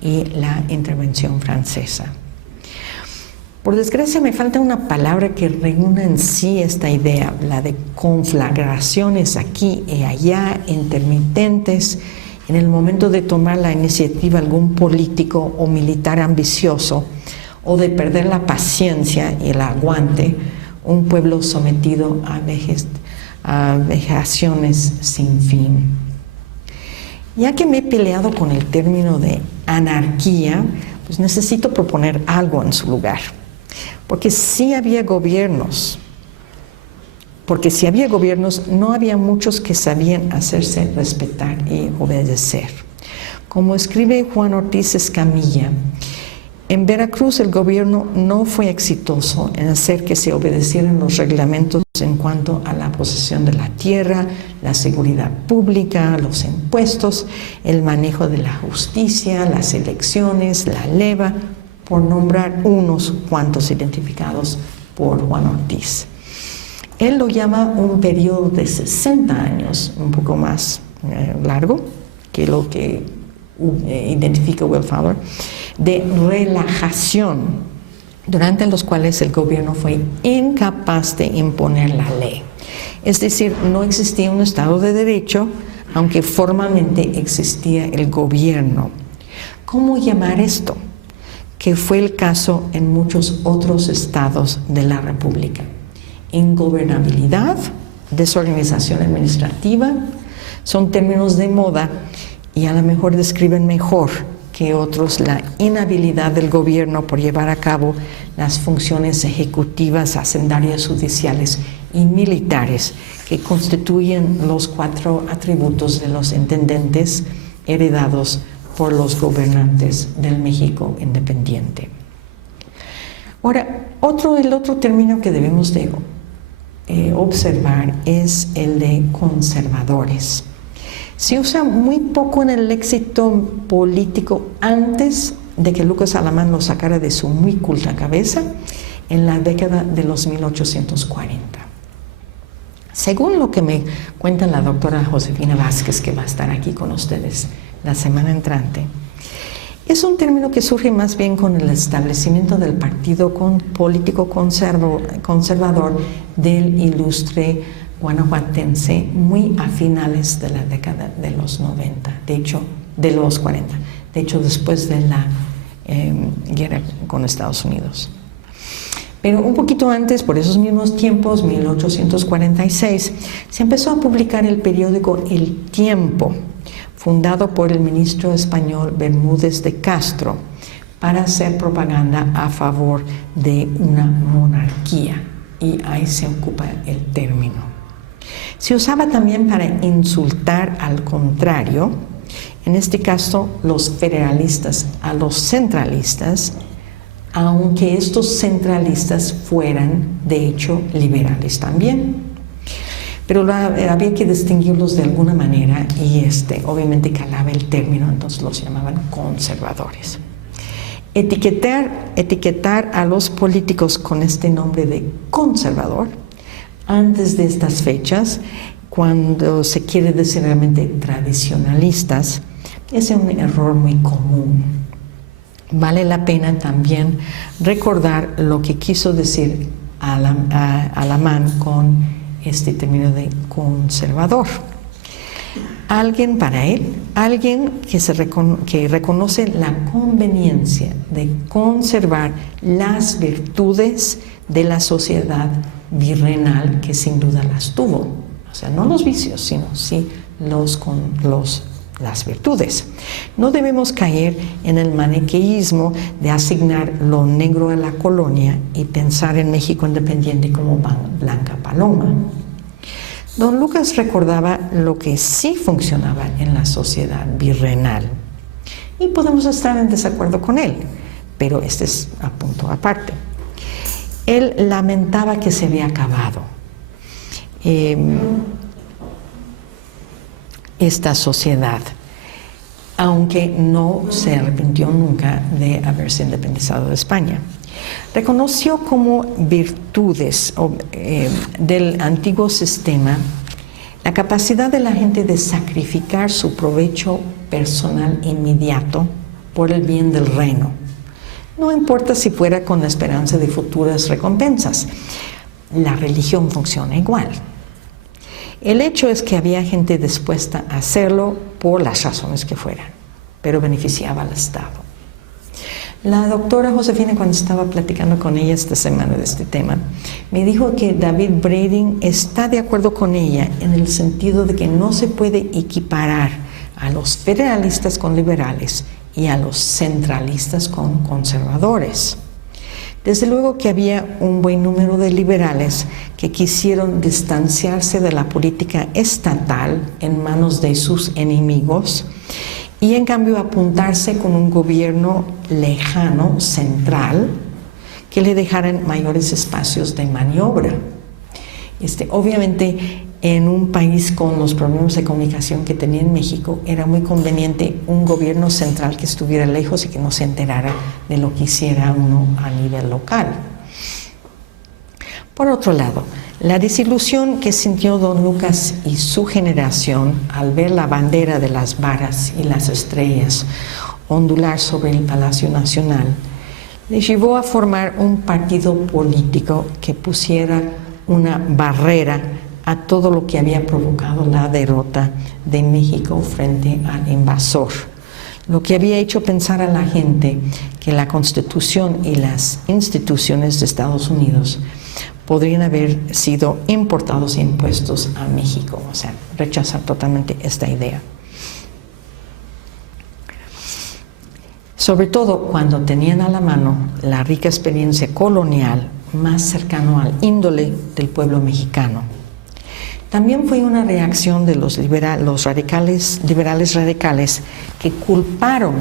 y la intervención francesa. Por desgracia me falta una palabra que reúna en sí esta idea, la de conflagraciones aquí y allá, intermitentes, en el momento de tomar la iniciativa algún político o militar ambicioso, o de perder la paciencia y el aguante, un pueblo sometido a vejaciones sin fin. Ya que me he peleado con el término de anarquía, pues necesito proponer algo en su lugar. Porque si había gobiernos, no había muchos que sabían hacerse respetar y obedecer. Como escribe Juan Ortiz Escamilla, en Veracruz el gobierno no fue exitoso en hacer que se obedecieran los reglamentos en cuanto a la posesión de la tierra, la seguridad pública, los impuestos, el manejo de la justicia, las elecciones, la leva, por nombrar unos cuantos identificados por Juan Ortiz. Él lo llama un periodo de 60 años, un poco más largo que lo que identifica Will Fowler, de relajación, durante los cuales el gobierno fue incapaz de imponer la ley. Es decir, no existía un Estado de Derecho, aunque formalmente existía el gobierno. ¿Cómo llamar esto? Que fue el caso en muchos otros estados de la República. Ingobernabilidad, desorganización administrativa, son términos de moda y a lo mejor describen mejor que otros la inhabilidad del gobierno por llevar a cabo las funciones ejecutivas, hacendarias, judiciales y militares que constituyen los 4 atributos de los intendentes heredados por los gobernantes del México independiente. Ahora, el otro término que debemos de observar es el de conservadores. Se usa muy poco en el léxico político antes de que Lucas Alamán lo sacara de su muy culta cabeza en la década de los 1840. Según lo que me cuenta la doctora Josefina Vázquez, que va a estar aquí con ustedes la semana entrante, es un término que surge más bien con el establecimiento del partido político conservador del ilustre guanajuatense muy a finales de la década de los 90, de los 40, de hecho después de la guerra con Estados Unidos. Pero un poquito antes, por esos mismos tiempos, 1846, se empezó a publicar el periódico El Tiempo, fundado por el ministro español Bermúdez de Castro, para hacer propaganda a favor de una monarquía, y ahí se ocupa el término. Se usaba también para insultar al contrario, en este caso los federalistas a los centralistas, aunque estos centralistas fueran de hecho liberales también. Pero había que distinguirlos de alguna manera y obviamente calaba el término, entonces los llamaban conservadores. Etiquetar a los políticos con este nombre de conservador antes de estas fechas, cuando se quiere decir realmente tradicionalistas, es un error muy común. Vale la pena también recordar lo que quiso decir Alamán con este término de conservador. Alguien que reconoce la conveniencia de conservar las virtudes de la sociedad virreinal, que sin duda las tuvo, o sea, no los vicios, sino sí las virtudes. No debemos caer en el maniqueísmo de asignar lo negro a la colonia y pensar en México independiente como blanca paloma. Don Lucas recordaba lo que sí funcionaba en la sociedad virreinal y podemos estar en desacuerdo con él, pero este es a punto aparte. Él lamentaba que se había acabado esta sociedad, aunque no se arrepintió nunca de haberse independizado de España. Reconoció como virtudes del antiguo sistema la capacidad de la gente de sacrificar su provecho personal inmediato por el bien del reino. No importa si fuera con la esperanza de futuras recompensas, la religión funciona igual. El hecho es que había gente dispuesta a hacerlo por las razones que fueran, pero beneficiaba al Estado. La doctora Josefina, cuando estaba platicando con ella esta semana de este tema, me dijo que David Brading está de acuerdo con ella en el sentido de que no se puede equiparar a los federalistas con liberales y a los centralistas con conservadores. Desde luego que había un buen número de liberales que quisieron distanciarse de la política estatal en manos de sus enemigos y en cambio apuntarse con un gobierno lejano, central, que le dejaran mayores espacios de maniobra. Obviamente, en un país con los problemas de comunicación que tenía en México, era muy conveniente un gobierno central que estuviera lejos y que no se enterara de lo que hiciera uno a nivel local. Por otro lado, la desilusión que sintió don Lucas y su generación al ver la bandera de las varas y las estrellas ondular sobre el Palacio Nacional les llevó a formar un partido político que pusiera una barrera a todo lo que había provocado la derrota de México frente al invasor, lo que había hecho pensar a la gente que la Constitución y las instituciones de Estados Unidos podrían haber sido importados e impuestos a México. O sea, rechazar totalmente esta idea. Sobre todo cuando tenían a la mano la rica experiencia colonial más cercano al índole del pueblo mexicano. También fue una reacción de los liberales radicales que culparon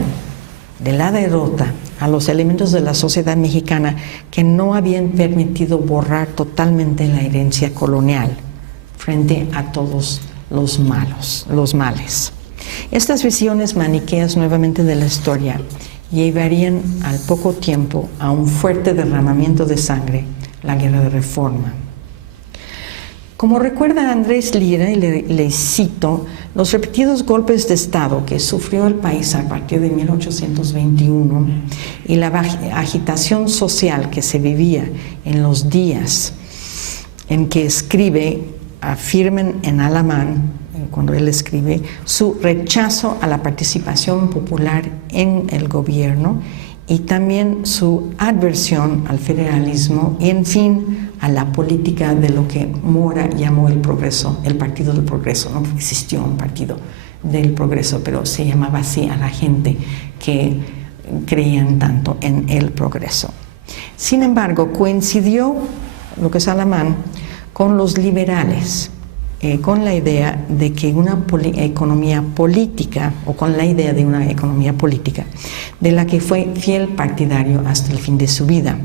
de la derrota a los elementos de la sociedad mexicana que no habían permitido borrar totalmente la herencia colonial frente a todos los males. Estas visiones maniqueas nuevamente de la historia llevarían al poco tiempo a un fuerte derramamiento de sangre, la Guerra de Reforma. Como recuerda Andrés Lira, y le cito, los repetidos golpes de Estado que sufrió el país a partir de 1821 y la agitación social que se vivía en los días en que afirmen en alemán, cuando él escribe, su rechazo a la participación popular en el gobierno y también su adversión al federalismo y, en fin, a la política de lo que Mora llamó el progreso, el Partido del Progreso. No existió un Partido del Progreso, pero se llamaba así a la gente que creían tanto en el progreso. Sin embargo, coincidió lo que es alemán con los liberales, con la idea de que una economía política, o con la idea de una economía política, de la que fue fiel partidario hasta el fin de su vida,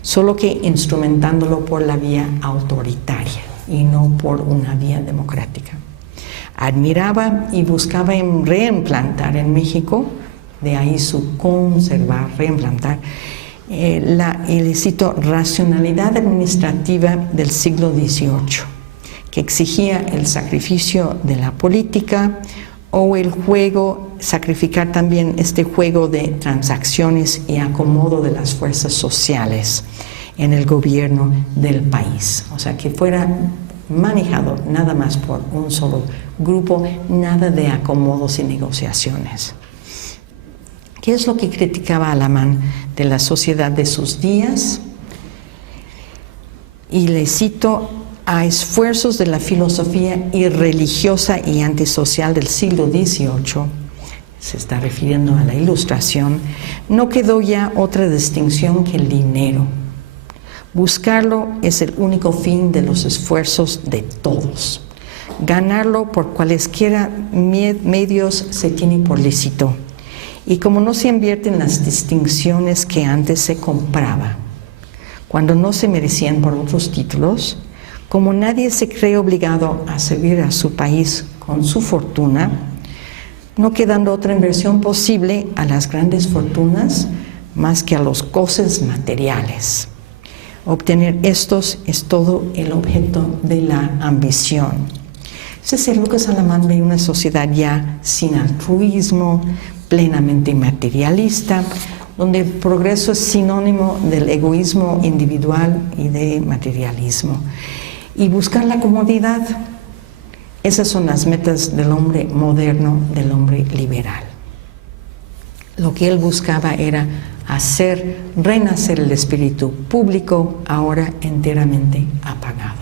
solo que instrumentándolo por la vía autoritaria y no por una vía democrática. Admiraba y buscaba reimplantar en México, de ahí su conservar, reimplantar, y cito, racionalidad administrativa del siglo XVIII, que exigía el sacrificio de la política o el juego, sacrificar también este juego de transacciones y acomodo de las fuerzas sociales en el gobierno del país. O sea, que fuera manejado nada más por un solo grupo, nada de acomodos y negociaciones. ¿Qué es lo que criticaba Alamán de la sociedad de sus días? Y le cito: a esfuerzos de la filosofía irreligiosa y antisocial del siglo XVIII, se está refiriendo a la Ilustración, no quedó ya otra distinción que el dinero. Buscarlo es el único fin de los esfuerzos de todos. Ganarlo por cualesquiera medios se tiene por lícito. Y como no se invierten las distinciones que antes se compraba, cuando no se merecían por otros títulos, como nadie se cree obligado a servir a su país con su fortuna, no quedando otra inversión posible a las grandes fortunas más que a los goces materiales. Obtener estos es todo el objeto de la ambición. Es decir, Lucas Alamán ve una sociedad ya sin altruismo, plenamente materialista, donde el progreso es sinónimo del egoísmo individual y de materialismo. Y buscar la comodidad, esas son las metas del hombre moderno, del hombre liberal. Lo que él buscaba era renacer el espíritu público, ahora enteramente apagado.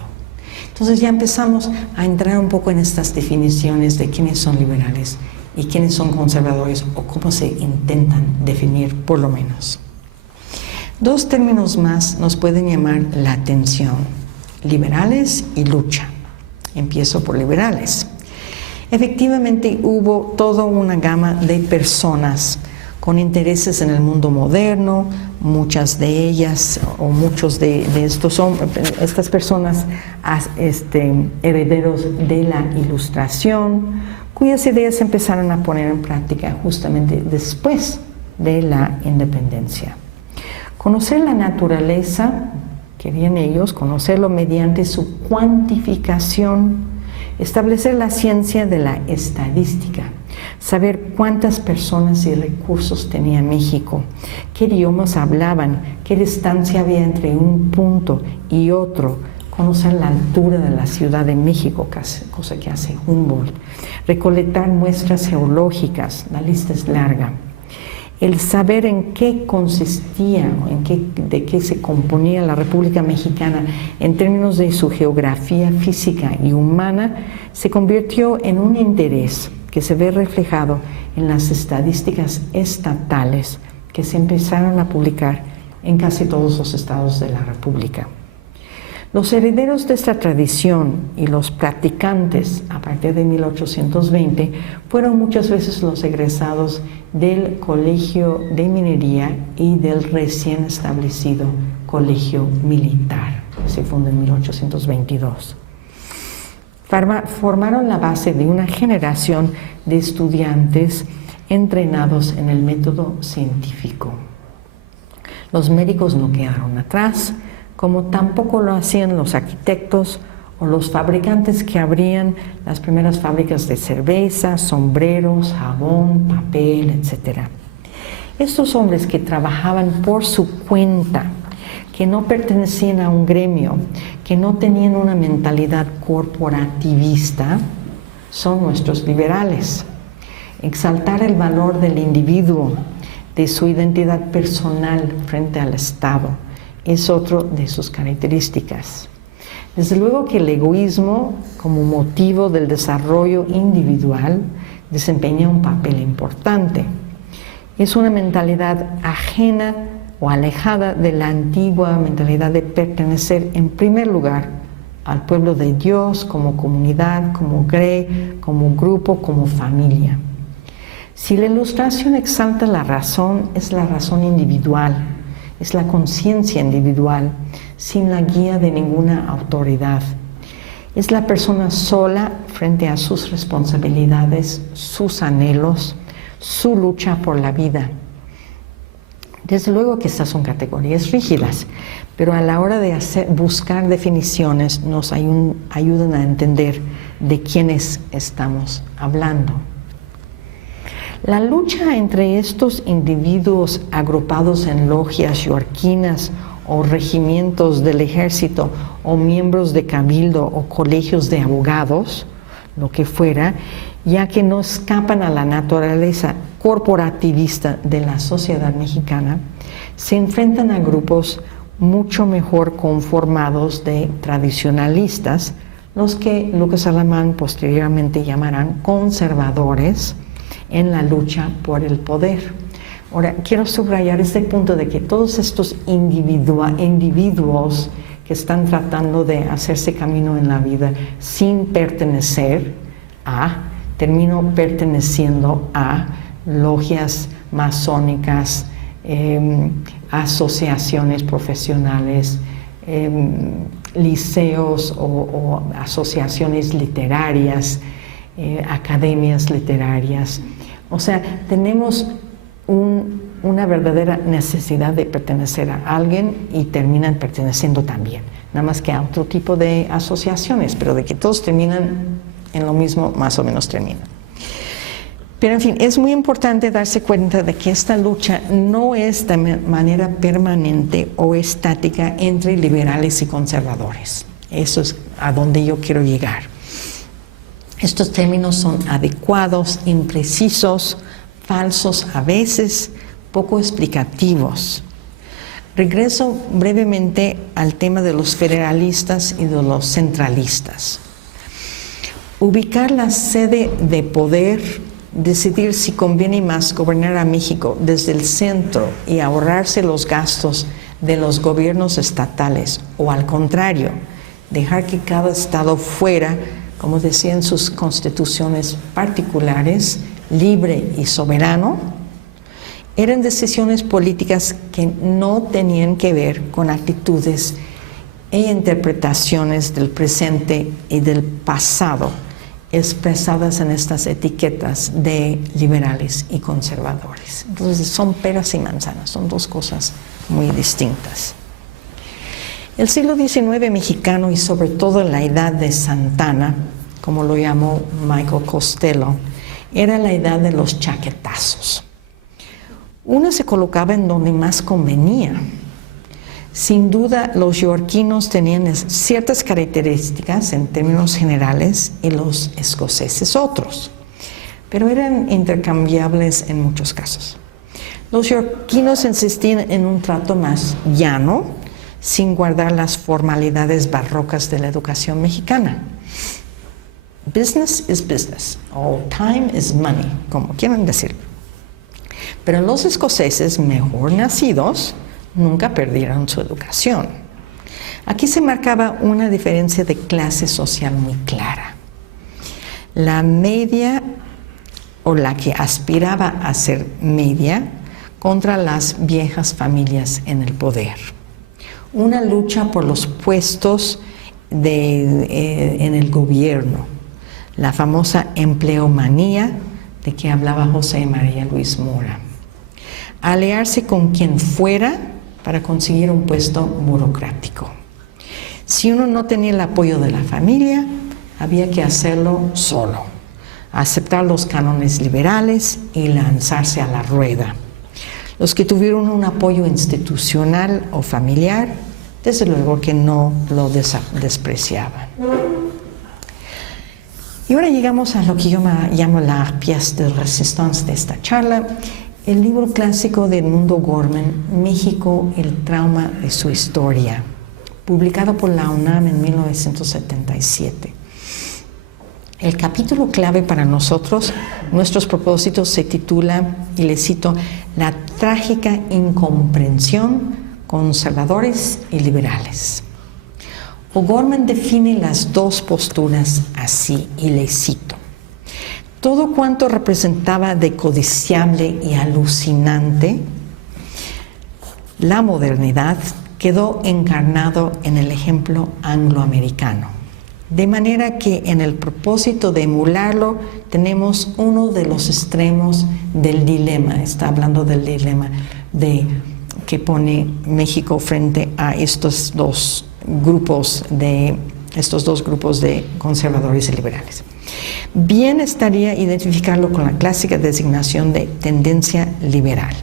Entonces ya empezamos a entrar un poco en estas definiciones de quiénes son liberales y quiénes son conservadores, o cómo se intentan definir, por lo menos. Dos términos más nos pueden llamar la atención: liberales y lucha. Empiezo por liberales. Efectivamente, hubo toda una gama de personas con intereses en el mundo moderno, muchas de ellas o muchos de estas personas herederos de la Ilustración, cuyas ideas empezaron a poner en práctica justamente después de la independencia. Conocer la naturaleza, querían ellos, conocerlo mediante su cuantificación, establecer la ciencia de la estadística, saber cuántas personas y recursos tenía México, qué idiomas hablaban, qué distancia había entre un punto y otro, conocer la altura de la Ciudad de México, cosa que hace Humboldt, recolectar muestras geológicas, la lista es larga, el saber en qué consistía, de qué se componía la República Mexicana en términos de su geografía física y humana, se convirtió en un interés que se ve reflejado en las estadísticas estatales que se empezaron a publicar en casi todos los estados de la República. Los herederos de esta tradición y los practicantes a partir de 1820 fueron muchas veces los egresados del Colegio de Minería y del recién establecido Colegio Militar, que se fundó en 1822. Formaron la base de una generación de estudiantes entrenados en el método científico. Los médicos no quedaron atrás, como tampoco lo hacían los arquitectos o los fabricantes que abrían las primeras fábricas de cerveza, sombreros, jabón, papel, etc. Estos hombres que trabajaban por su cuenta, que no pertenecían a un gremio, que no tenían una mentalidad corporativista, son nuestros liberales. Exaltar el valor del individuo, de su identidad personal frente al Estado, es otro de sus características. Desde luego que el egoísmo, como motivo del desarrollo individual, desempeña un papel importante. Es una mentalidad ajena o alejada de la antigua mentalidad de pertenecer en primer lugar al pueblo de Dios como comunidad, como grey, como grupo, como familia. Si la ilustración exalta la razón, es la razón individual, es la conciencia individual, sin la guía de ninguna autoridad. Es la persona sola frente a sus responsabilidades, sus anhelos, su lucha por la vida. Desde luego que estas son categorías rígidas, pero a la hora de buscar definiciones nos ayudan a entender de quiénes estamos hablando. La lucha entre estos individuos agrupados en logias yorquinas o regimientos del ejército o miembros de cabildo o colegios de abogados, lo que fuera, ya que no escapan a la naturaleza corporativista de la sociedad mexicana, se enfrentan a grupos mucho mejor conformados de tradicionalistas, los que Lucas Alamán posteriormente llamarán conservadores, en la lucha por el poder. Ahora, quiero subrayar este punto de que todos estos individuos que están tratando de hacerse camino en la vida sin pertenecer a, termino perteneciendo a logias masónicas, asociaciones profesionales, liceos o asociaciones literarias, academias literarias. O sea, tenemos una verdadera necesidad de pertenecer a alguien y terminan perteneciendo también, nada más que a otro tipo de asociaciones, pero de que todos terminan en lo mismo, más o menos terminan. Pero en fin, es muy importante darse cuenta de que esta lucha no es de manera permanente o estática entre liberales y conservadores. Eso es a donde yo quiero llegar. Estos términos son adecuados, imprecisos, falsos a veces, poco explicativos. Regreso brevemente al tema de los federalistas y de los centralistas. Ubicar la sede de poder, decidir si conviene más gobernar a México desde el centro y ahorrarse los gastos de los gobiernos estatales, o al contrario, dejar que cada estado fuera, como decían sus constituciones particulares, libre y soberano, eran decisiones políticas que no tenían que ver con actitudes e interpretaciones del presente y del pasado, expresadas en estas etiquetas de liberales y conservadores. Entonces son peras y manzanas, son dos cosas muy distintas. El siglo XIX mexicano y sobre todo la edad de Santana, como lo llamó Michael Costello, era la edad de los chaquetazos. Uno se colocaba en donde más convenía. Sin duda, los yorquinos tenían ciertas características en términos generales y los escoceses otros, pero eran intercambiables en muchos casos. Los yorquinos insistían en un trato más llano, sin guardar las formalidades barrocas de la educación mexicana. Business is business, or time is money, como quieran decir. Pero los escoceses mejor nacidos nunca perdieron su educación. Aquí se marcaba una diferencia de clase social muy clara. La media, o la que aspiraba a ser media, contra las viejas familias en el poder. Una lucha por los puestos en el gobierno, la famosa empleomanía de que hablaba José María Luis Mora. Aliarse con quien fuera para conseguir un puesto burocrático. Si uno no tenía el apoyo de la familia, había que hacerlo solo, aceptar los cánones liberales y lanzarse a la rueda. Los que tuvieron un apoyo institucional o familiar, desde luego que no lo despreciaban. Y ahora llegamos a lo que yo llamo la pièce de résistance de esta charla, el libro clásico de Edmundo Gorman, México, el trauma de su historia, publicado por la UNAM en 1977. El capítulo clave para nosotros, nuestros propósitos, se titula, y le cito, La trágica incomprensión, conservadores y liberales. O'Gorman define las dos posturas así, y le cito. Todo cuanto representaba de codiciable y alucinante la modernidad quedó encarnado en el ejemplo angloamericano. De manera que en el propósito de emularlo tenemos uno de los extremos del dilema. Está hablando del dilema que pone México frente a estos dos grupos de conservadores y liberales. Bien estaría identificarlo con la clásica designación de tendencia liberal.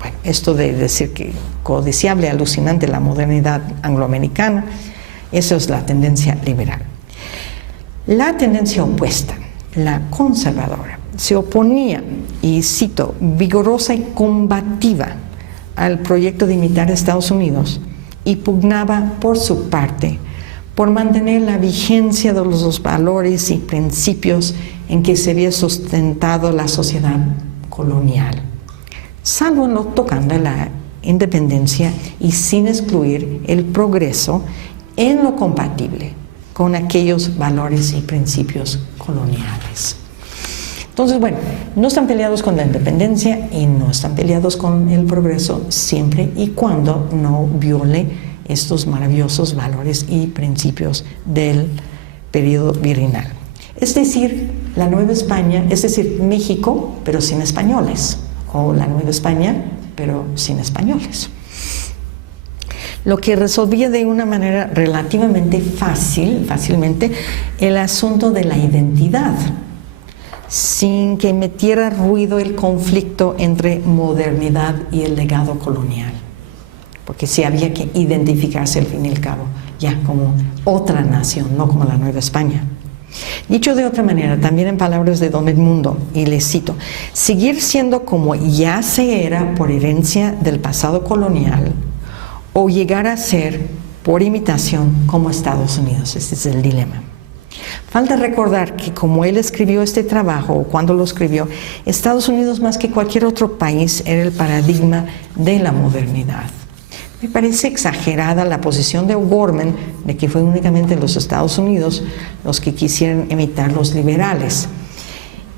Bueno, esto de decir que codiciable, alucinante la modernidad angloamericana, eso es la tendencia liberal. La tendencia opuesta, la conservadora, se oponía, y cito, vigorosa y combativa al proyecto de imitar a Estados Unidos y pugnaba por su parte por mantener la vigencia de los valores y principios en que se había sustentado la sociedad colonial, salvo en lo tocante a la independencia y sin excluir el progreso en lo compatible con aquellos valores y principios coloniales. Entonces, bueno, no están peleados con la independencia y no están peleados con el progreso siempre y cuando no viole estos maravillosos valores y principios del periodo virreinal. Es decir, la Nueva España, es decir, México, pero sin españoles, o la Nueva España, pero sin españoles. Lo que resolvía de una manera relativamente fácilmente, el asunto de la identidad, sin que metiera ruido el conflicto entre modernidad y el legado colonial. Porque sí había que identificarse al fin y al cabo, ya como otra nación, no como la Nueva España. Dicho de otra manera, también en palabras de don Edmundo, y le cito, seguir siendo como ya se era por herencia del pasado colonial, o llegar a ser, por imitación, como Estados Unidos. Este es el dilema. Falta recordar que como él escribió este trabajo, o cuando lo escribió, Estados Unidos más que cualquier otro país era el paradigma de la modernidad. Me parece exagerada la posición de O'Gorman de que fue únicamente los Estados Unidos los que quisieran imitar los liberales.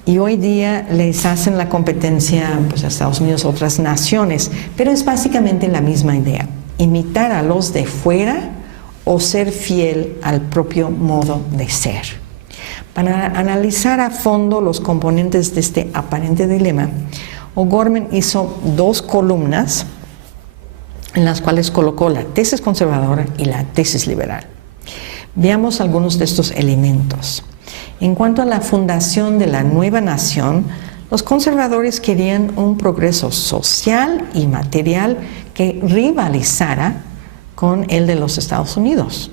Y hoy día les hacen la competencia pues, a Estados Unidos, a otras naciones, pero es básicamente la misma idea. Imitar a los de fuera o ser fiel al propio modo de ser. Para analizar a fondo los componentes de este aparente dilema, O'Gorman hizo dos columnas en las cuales colocó la tesis conservadora y la tesis liberal. Veamos algunos de estos elementos. En cuanto a la fundación de la nueva nación, los conservadores querían un progreso social y material que rivalizara con el de los Estados Unidos,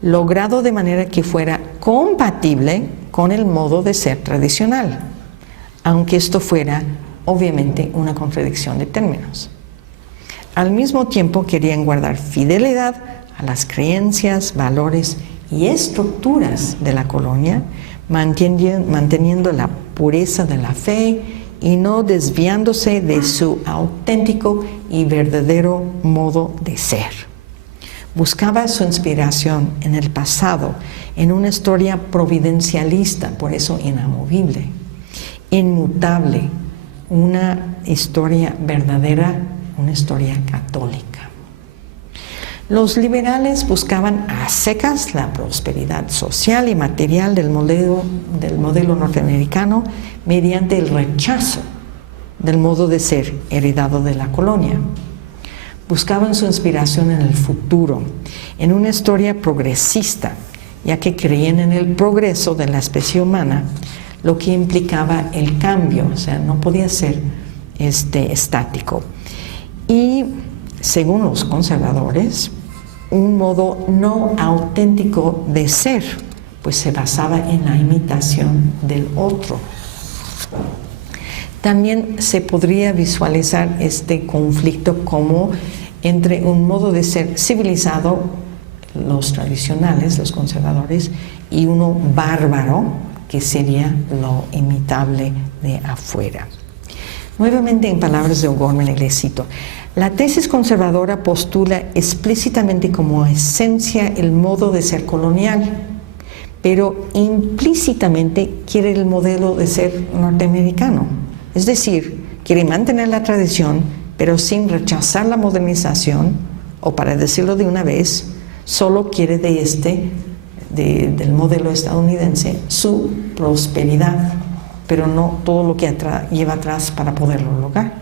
logrado de manera que fuera compatible con el modo de ser tradicional, aunque esto fuera obviamente una contradicción de términos. Al mismo tiempo querían guardar fidelidad a las creencias, valores y estructuras de la colonia, manteniendo la pureza de la fe y no desviándose de su auténtico y verdadero modo de ser. Buscaba su inspiración en el pasado, en una historia providencialista, por eso inamovible, inmutable, una historia verdadera, una historia católica. Los liberales buscaban a secas la prosperidad social y material del modelo norteamericano mediante el rechazo del modo de ser heredado de la colonia. Buscaban su inspiración en el futuro, en una historia progresista, ya que creían en el progreso de la especie humana, lo que implicaba el cambio, o sea, no podía ser estático. Y, según los conservadores, un modo no auténtico de ser, pues se basaba en la imitación del otro. También se podría visualizar este conflicto como entre un modo de ser civilizado, los tradicionales, los conservadores, y uno bárbaro, que sería lo imitable de afuera. Nuevamente, en palabras de O'Gorman, y le cito: la tesis conservadora postula explícitamente como esencia el modo de ser colonial, pero implícitamente quiere el modelo de ser norteamericano. Es decir, quiere mantener la tradición, pero sin rechazar la modernización, o para decirlo de una vez, solo quiere del modelo estadounidense su prosperidad, pero no todo lo que lleva atrás para poderlo lograr.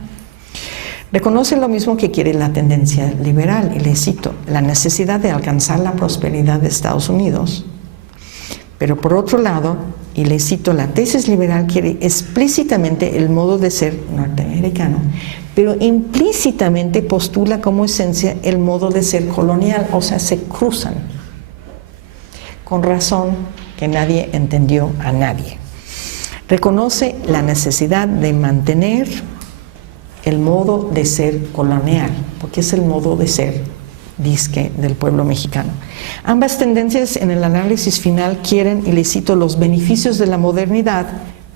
Reconoce lo mismo que quiere la tendencia liberal, y le cito: la necesidad de alcanzar la prosperidad de Estados Unidos. Pero por otro lado, y le cito, la tesis liberal quiere explícitamente el modo de ser norteamericano, pero implícitamente postula como esencia el modo de ser colonial, o sea, se cruzan. Con razón que nadie entendió a nadie. Reconoce la necesidad de mantener el modo de ser colonial, porque es el modo de ser, disque, del pueblo mexicano. Ambas tendencias en el análisis final quieren, y le cito, los beneficios de la modernidad,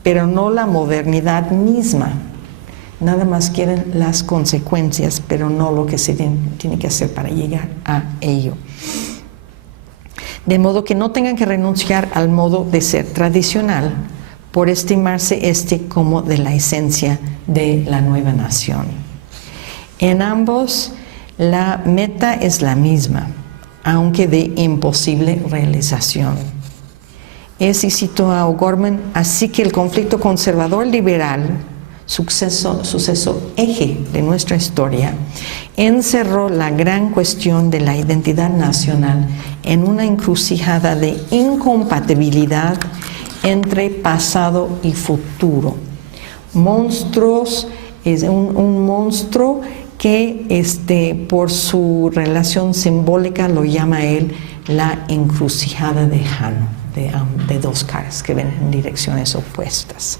pero no la modernidad misma. Nada más quieren las consecuencias, pero no lo que se tiene que hacer para llegar a ello. De modo que no tengan que renunciar al modo de ser tradicional, por estimarse como de la esencia de la nueva nación. En ambos, la meta es la misma, aunque de imposible realización. Y cito a O'Gorman: así que el conflicto conservador-liberal, suceso eje de nuestra historia, encerró la gran cuestión de la identidad nacional en una encrucijada de incompatibilidad entre pasado y futuro. Monstruos, es un monstruo que por su relación simbólica lo llama él la encrucijada de Jano, de dos caras que ven en direcciones opuestas.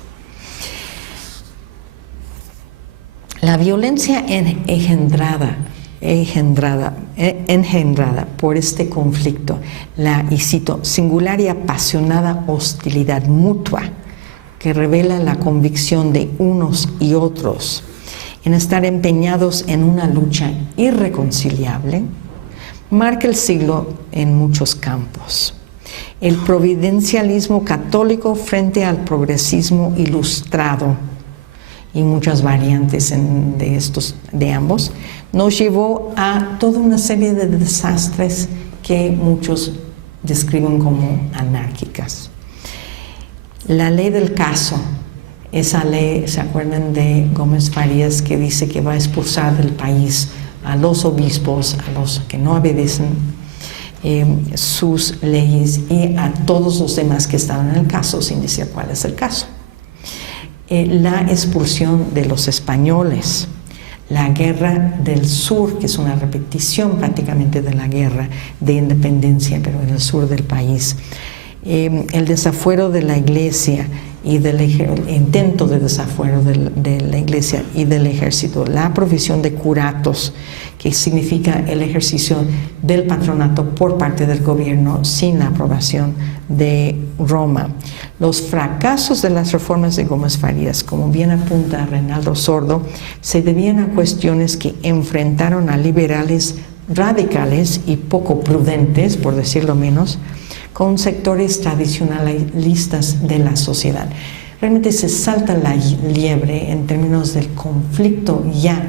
La violencia engendrada por este conflicto, y cito, singular y apasionada hostilidad mutua que revela la convicción de unos y otros en estar empeñados en una lucha irreconciliable, marca el siglo en muchos campos. El providencialismo católico frente al progresismo ilustrado, y muchas variantes de ambos, nos llevó a toda una serie de desastres que muchos describen como anárquicas. La ley del caso, esa ley, ¿se acuerdan de Gómez Farías, que dice que va a expulsar del país a los obispos, a los que no obedecen sus leyes, y a todos los demás que estaban en el caso, sin decir cuál es el caso? La expulsión de los españoles, la guerra del sur, que es una repetición prácticamente de la guerra de independencia, pero en el sur del país, el desafuero de la iglesia y el intento de desafuero de la iglesia y del ejército, la provisión de curatos, que significa el ejercicio del patronato por parte del gobierno sin la aprobación de Roma. Los fracasos de las reformas de Gómez Farías, como bien apunta Reinaldo Sordo, se debían a cuestiones que enfrentaron a liberales radicales y poco prudentes, por decirlo menos, con sectores tradicionalistas de la sociedad. Realmente se salta la liebre en términos del conflicto ya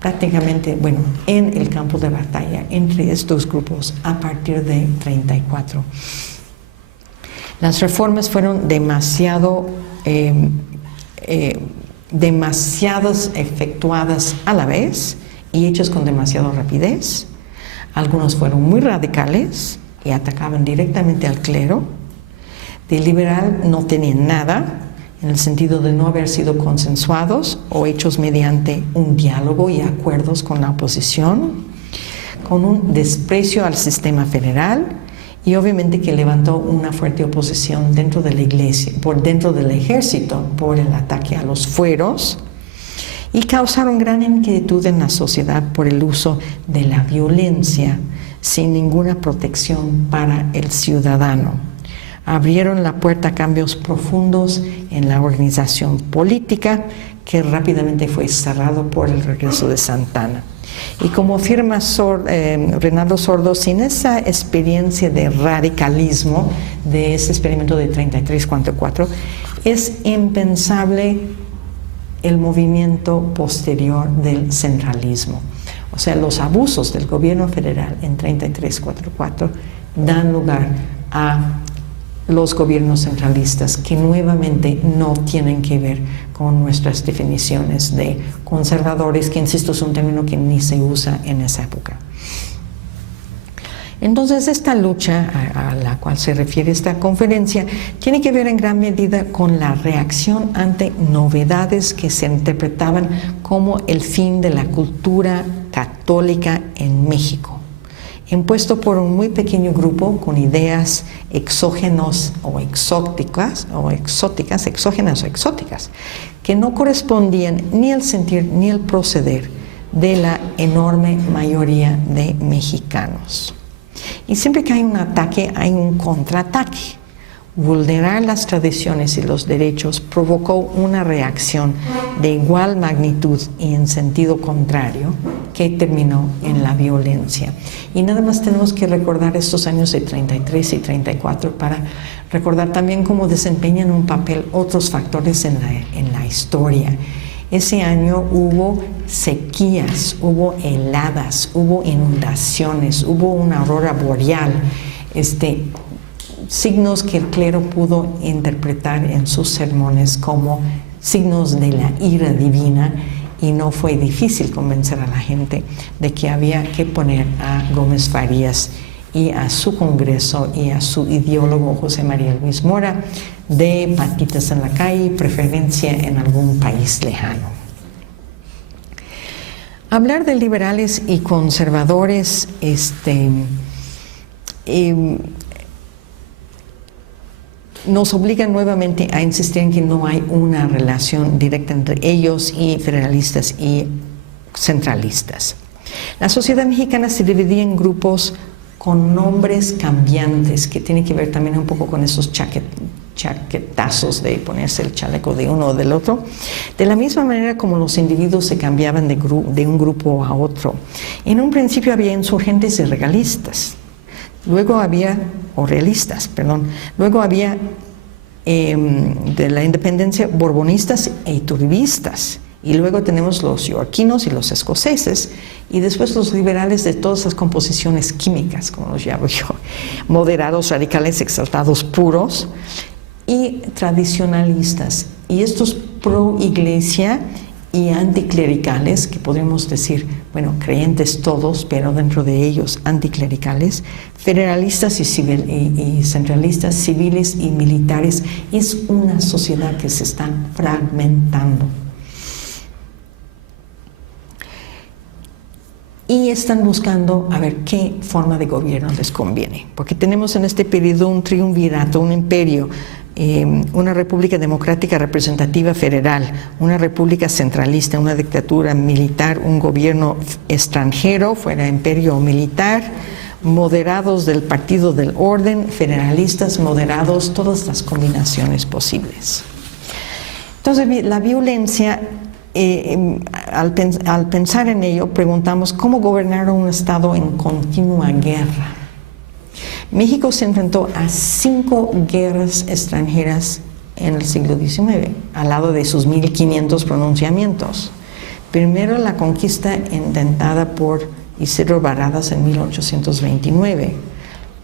prácticamente, bueno, en el campo de batalla entre estos grupos a partir de 34. Las reformas fueron demasiadas efectuadas a la vez y hechas con demasiada rapidez. Algunos fueron muy radicales y atacaban directamente al clero. De liberal no tenían nada, en el sentido de no haber sido consensuados o hechos mediante un diálogo y acuerdos con la oposición, con un desprecio al sistema federal y obviamente que levantó una fuerte oposición dentro de la iglesia, dentro del ejército, por el ataque a los fueros, y causaron gran inquietud en la sociedad por el uso de la violencia sin ninguna protección para el ciudadano. Abrieron la puerta a cambios profundos en la organización política, que rápidamente fue cerrado por el regreso de Santana. Y como afirma Reinaldo Sordo, sin esa experiencia de radicalismo, de ese experimento de 33-44, es impensable el movimiento posterior del centralismo. O sea, los abusos del gobierno federal en 33-44 dan lugar a los gobiernos centralistas, que nuevamente no tienen que ver con nuestras definiciones de conservadores, que insisto es un término que ni se usa en esa época. Entonces, esta lucha a la cual se refiere esta conferencia tiene que ver en gran medida con la reacción ante novedades que se interpretaban como el fin de la cultura católica en México, impuesto por un muy pequeño grupo con ideas exógenas o exóticas, que no correspondían ni al sentir ni al proceder de la enorme mayoría de mexicanos. Y siempre que hay un ataque, hay un contraataque. Vulnerar las tradiciones y los derechos provocó una reacción de igual magnitud y en sentido contrario, que terminó en la violencia. Y nada más tenemos que recordar estos años de 33 y 34 para recordar también cómo desempeñan un papel otros factores en la historia. Ese año hubo sequías, hubo heladas, hubo inundaciones, hubo una aurora boreal, signos que el clero pudo interpretar en sus sermones como signos de la ira divina, y no fue difícil convencer a la gente de que había que poner a Gómez Farías y a su congreso y a su ideólogo José María Luis Mora de patitas en la calle, preferencia en algún país lejano. Hablar de liberales y conservadores nos obliga nuevamente a insistir en que no hay una relación directa entre ellos y federalistas y centralistas. La sociedad mexicana se dividía en grupos con nombres cambiantes, que tiene que ver también un poco con esos chaquetazos de ponerse el chaleco de uno o del otro, de la misma manera como los individuos se cambiaban de un grupo a otro. En un principio había insurgentes y realistas, luego había de la independencia borbonistas e iturbistas, y luego tenemos los yorquinos y los escoceses, y después los liberales de todas las composiciones químicas, como los llamo yo, moderados, radicales, exaltados, puros, y tradicionalistas, y estos pro iglesia y anticlericales, que podríamos decir, bueno, creyentes todos, pero dentro de ellos anticlericales, federalistas y centralistas, civiles y militares. Es una sociedad que se está fragmentando. y están buscando a ver qué forma de gobierno les conviene, porque tenemos en este periodo un triunvirato, un imperio, una república democrática representativa federal, una república centralista, una dictadura militar, un gobierno extranjero, fuera imperio o militar, moderados del Partido del Orden, federalistas moderados, todas las combinaciones posibles. Entonces, la violencia, al pensar en ello, preguntamos cómo gobernar un Estado en continua guerra. México se enfrentó a 5 guerras extranjeras en el siglo XIX, al lado de sus 1500 pronunciamientos. Primero, la conquista intentada por Isidro Barradas en 1829.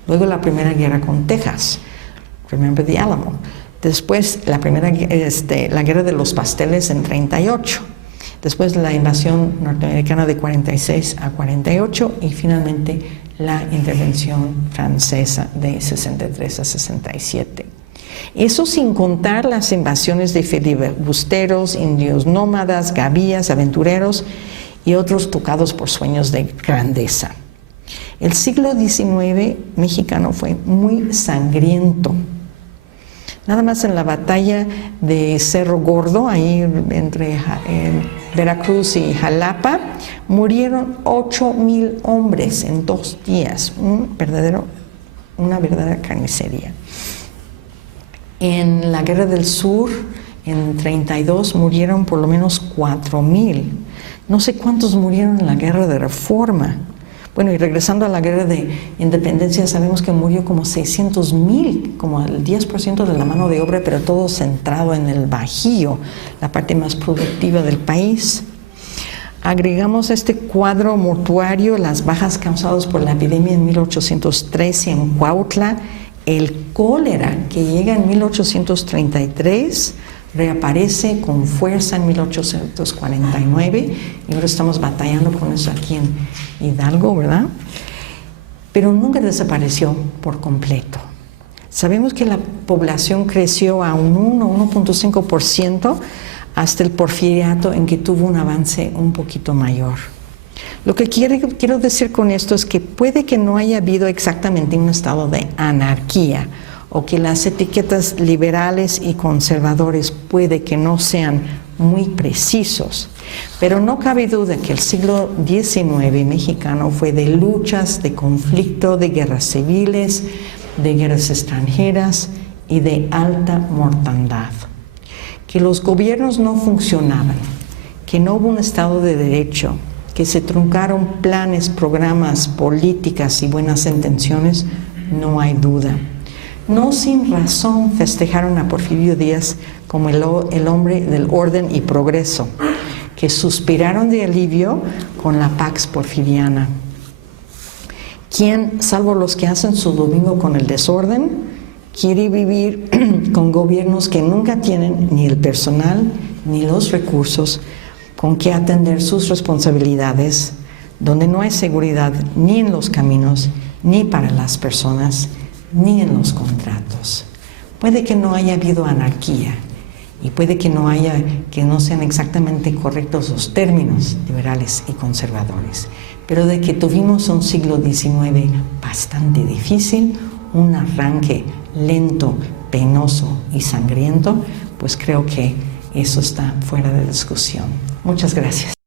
Luego, la primera guerra con Texas, Remember the Alamo. Después, la guerra de los pasteles en 38. Después, la invasión norteamericana de 46 a 48 y finalmente la intervención francesa de 63 a 67. Eso sin contar las invasiones de filibusteros, indios nómadas, gavillas, aventureros y otros tocados por sueños de grandeza. El siglo XIX mexicano fue muy sangriento. Nada más en la batalla de Cerro Gordo, ahí entre Veracruz y Jalapa, murieron 8,000 hombres en 2 días, una verdadera carnicería. En la Guerra del Sur, en 32, murieron por lo menos 4,000. No sé cuántos murieron en la Guerra de Reforma. Bueno, y regresando a la Guerra de Independencia, sabemos que murió como 600,000, como el 10% de la mano de obra, pero todo centrado en el Bajío, la parte más productiva del país. Agregamos este cuadro mortuario, las bajas causadas por la epidemia en 1813 en Cuautla, el cólera que llega en 1833, reaparece con fuerza en 1849 y ahora estamos batallando con eso aquí en Hidalgo, ¿verdad? Pero nunca desapareció por completo. Sabemos que la población creció a un 1.5% hasta el Porfiriato, en que tuvo un avance un poquito mayor. Lo que quiero decir con esto es que puede que no haya habido exactamente un estado de anarquía, o que las etiquetas liberales y conservadores puede que no sean muy precisos, pero no cabe duda que el siglo XIX mexicano fue de luchas, de conflicto, de guerras civiles, de guerras extranjeras y de alta mortandad. Que los gobiernos no funcionaban, que no hubo un Estado de Derecho, que se truncaron planes, programas, políticas y buenas intenciones, no hay duda. No sin razón festejaron a Porfirio Díaz como el hombre del orden y progreso, que suspiraron de alivio con la Pax Porfiriana. ¿Quién, salvo los que hacen su domingo con el desorden, quiere vivir con gobiernos que nunca tienen ni el personal ni los recursos con que atender sus responsabilidades, donde no hay seguridad ni en los caminos, ni para las personas, ni en los contratos? Puede que no haya habido anarquía y puede que no sean exactamente correctos los términos liberales y conservadores, pero de que tuvimos un siglo XIX bastante difícil, un arranque lento, penoso y sangriento, pues creo que eso está fuera de discusión. Muchas gracias.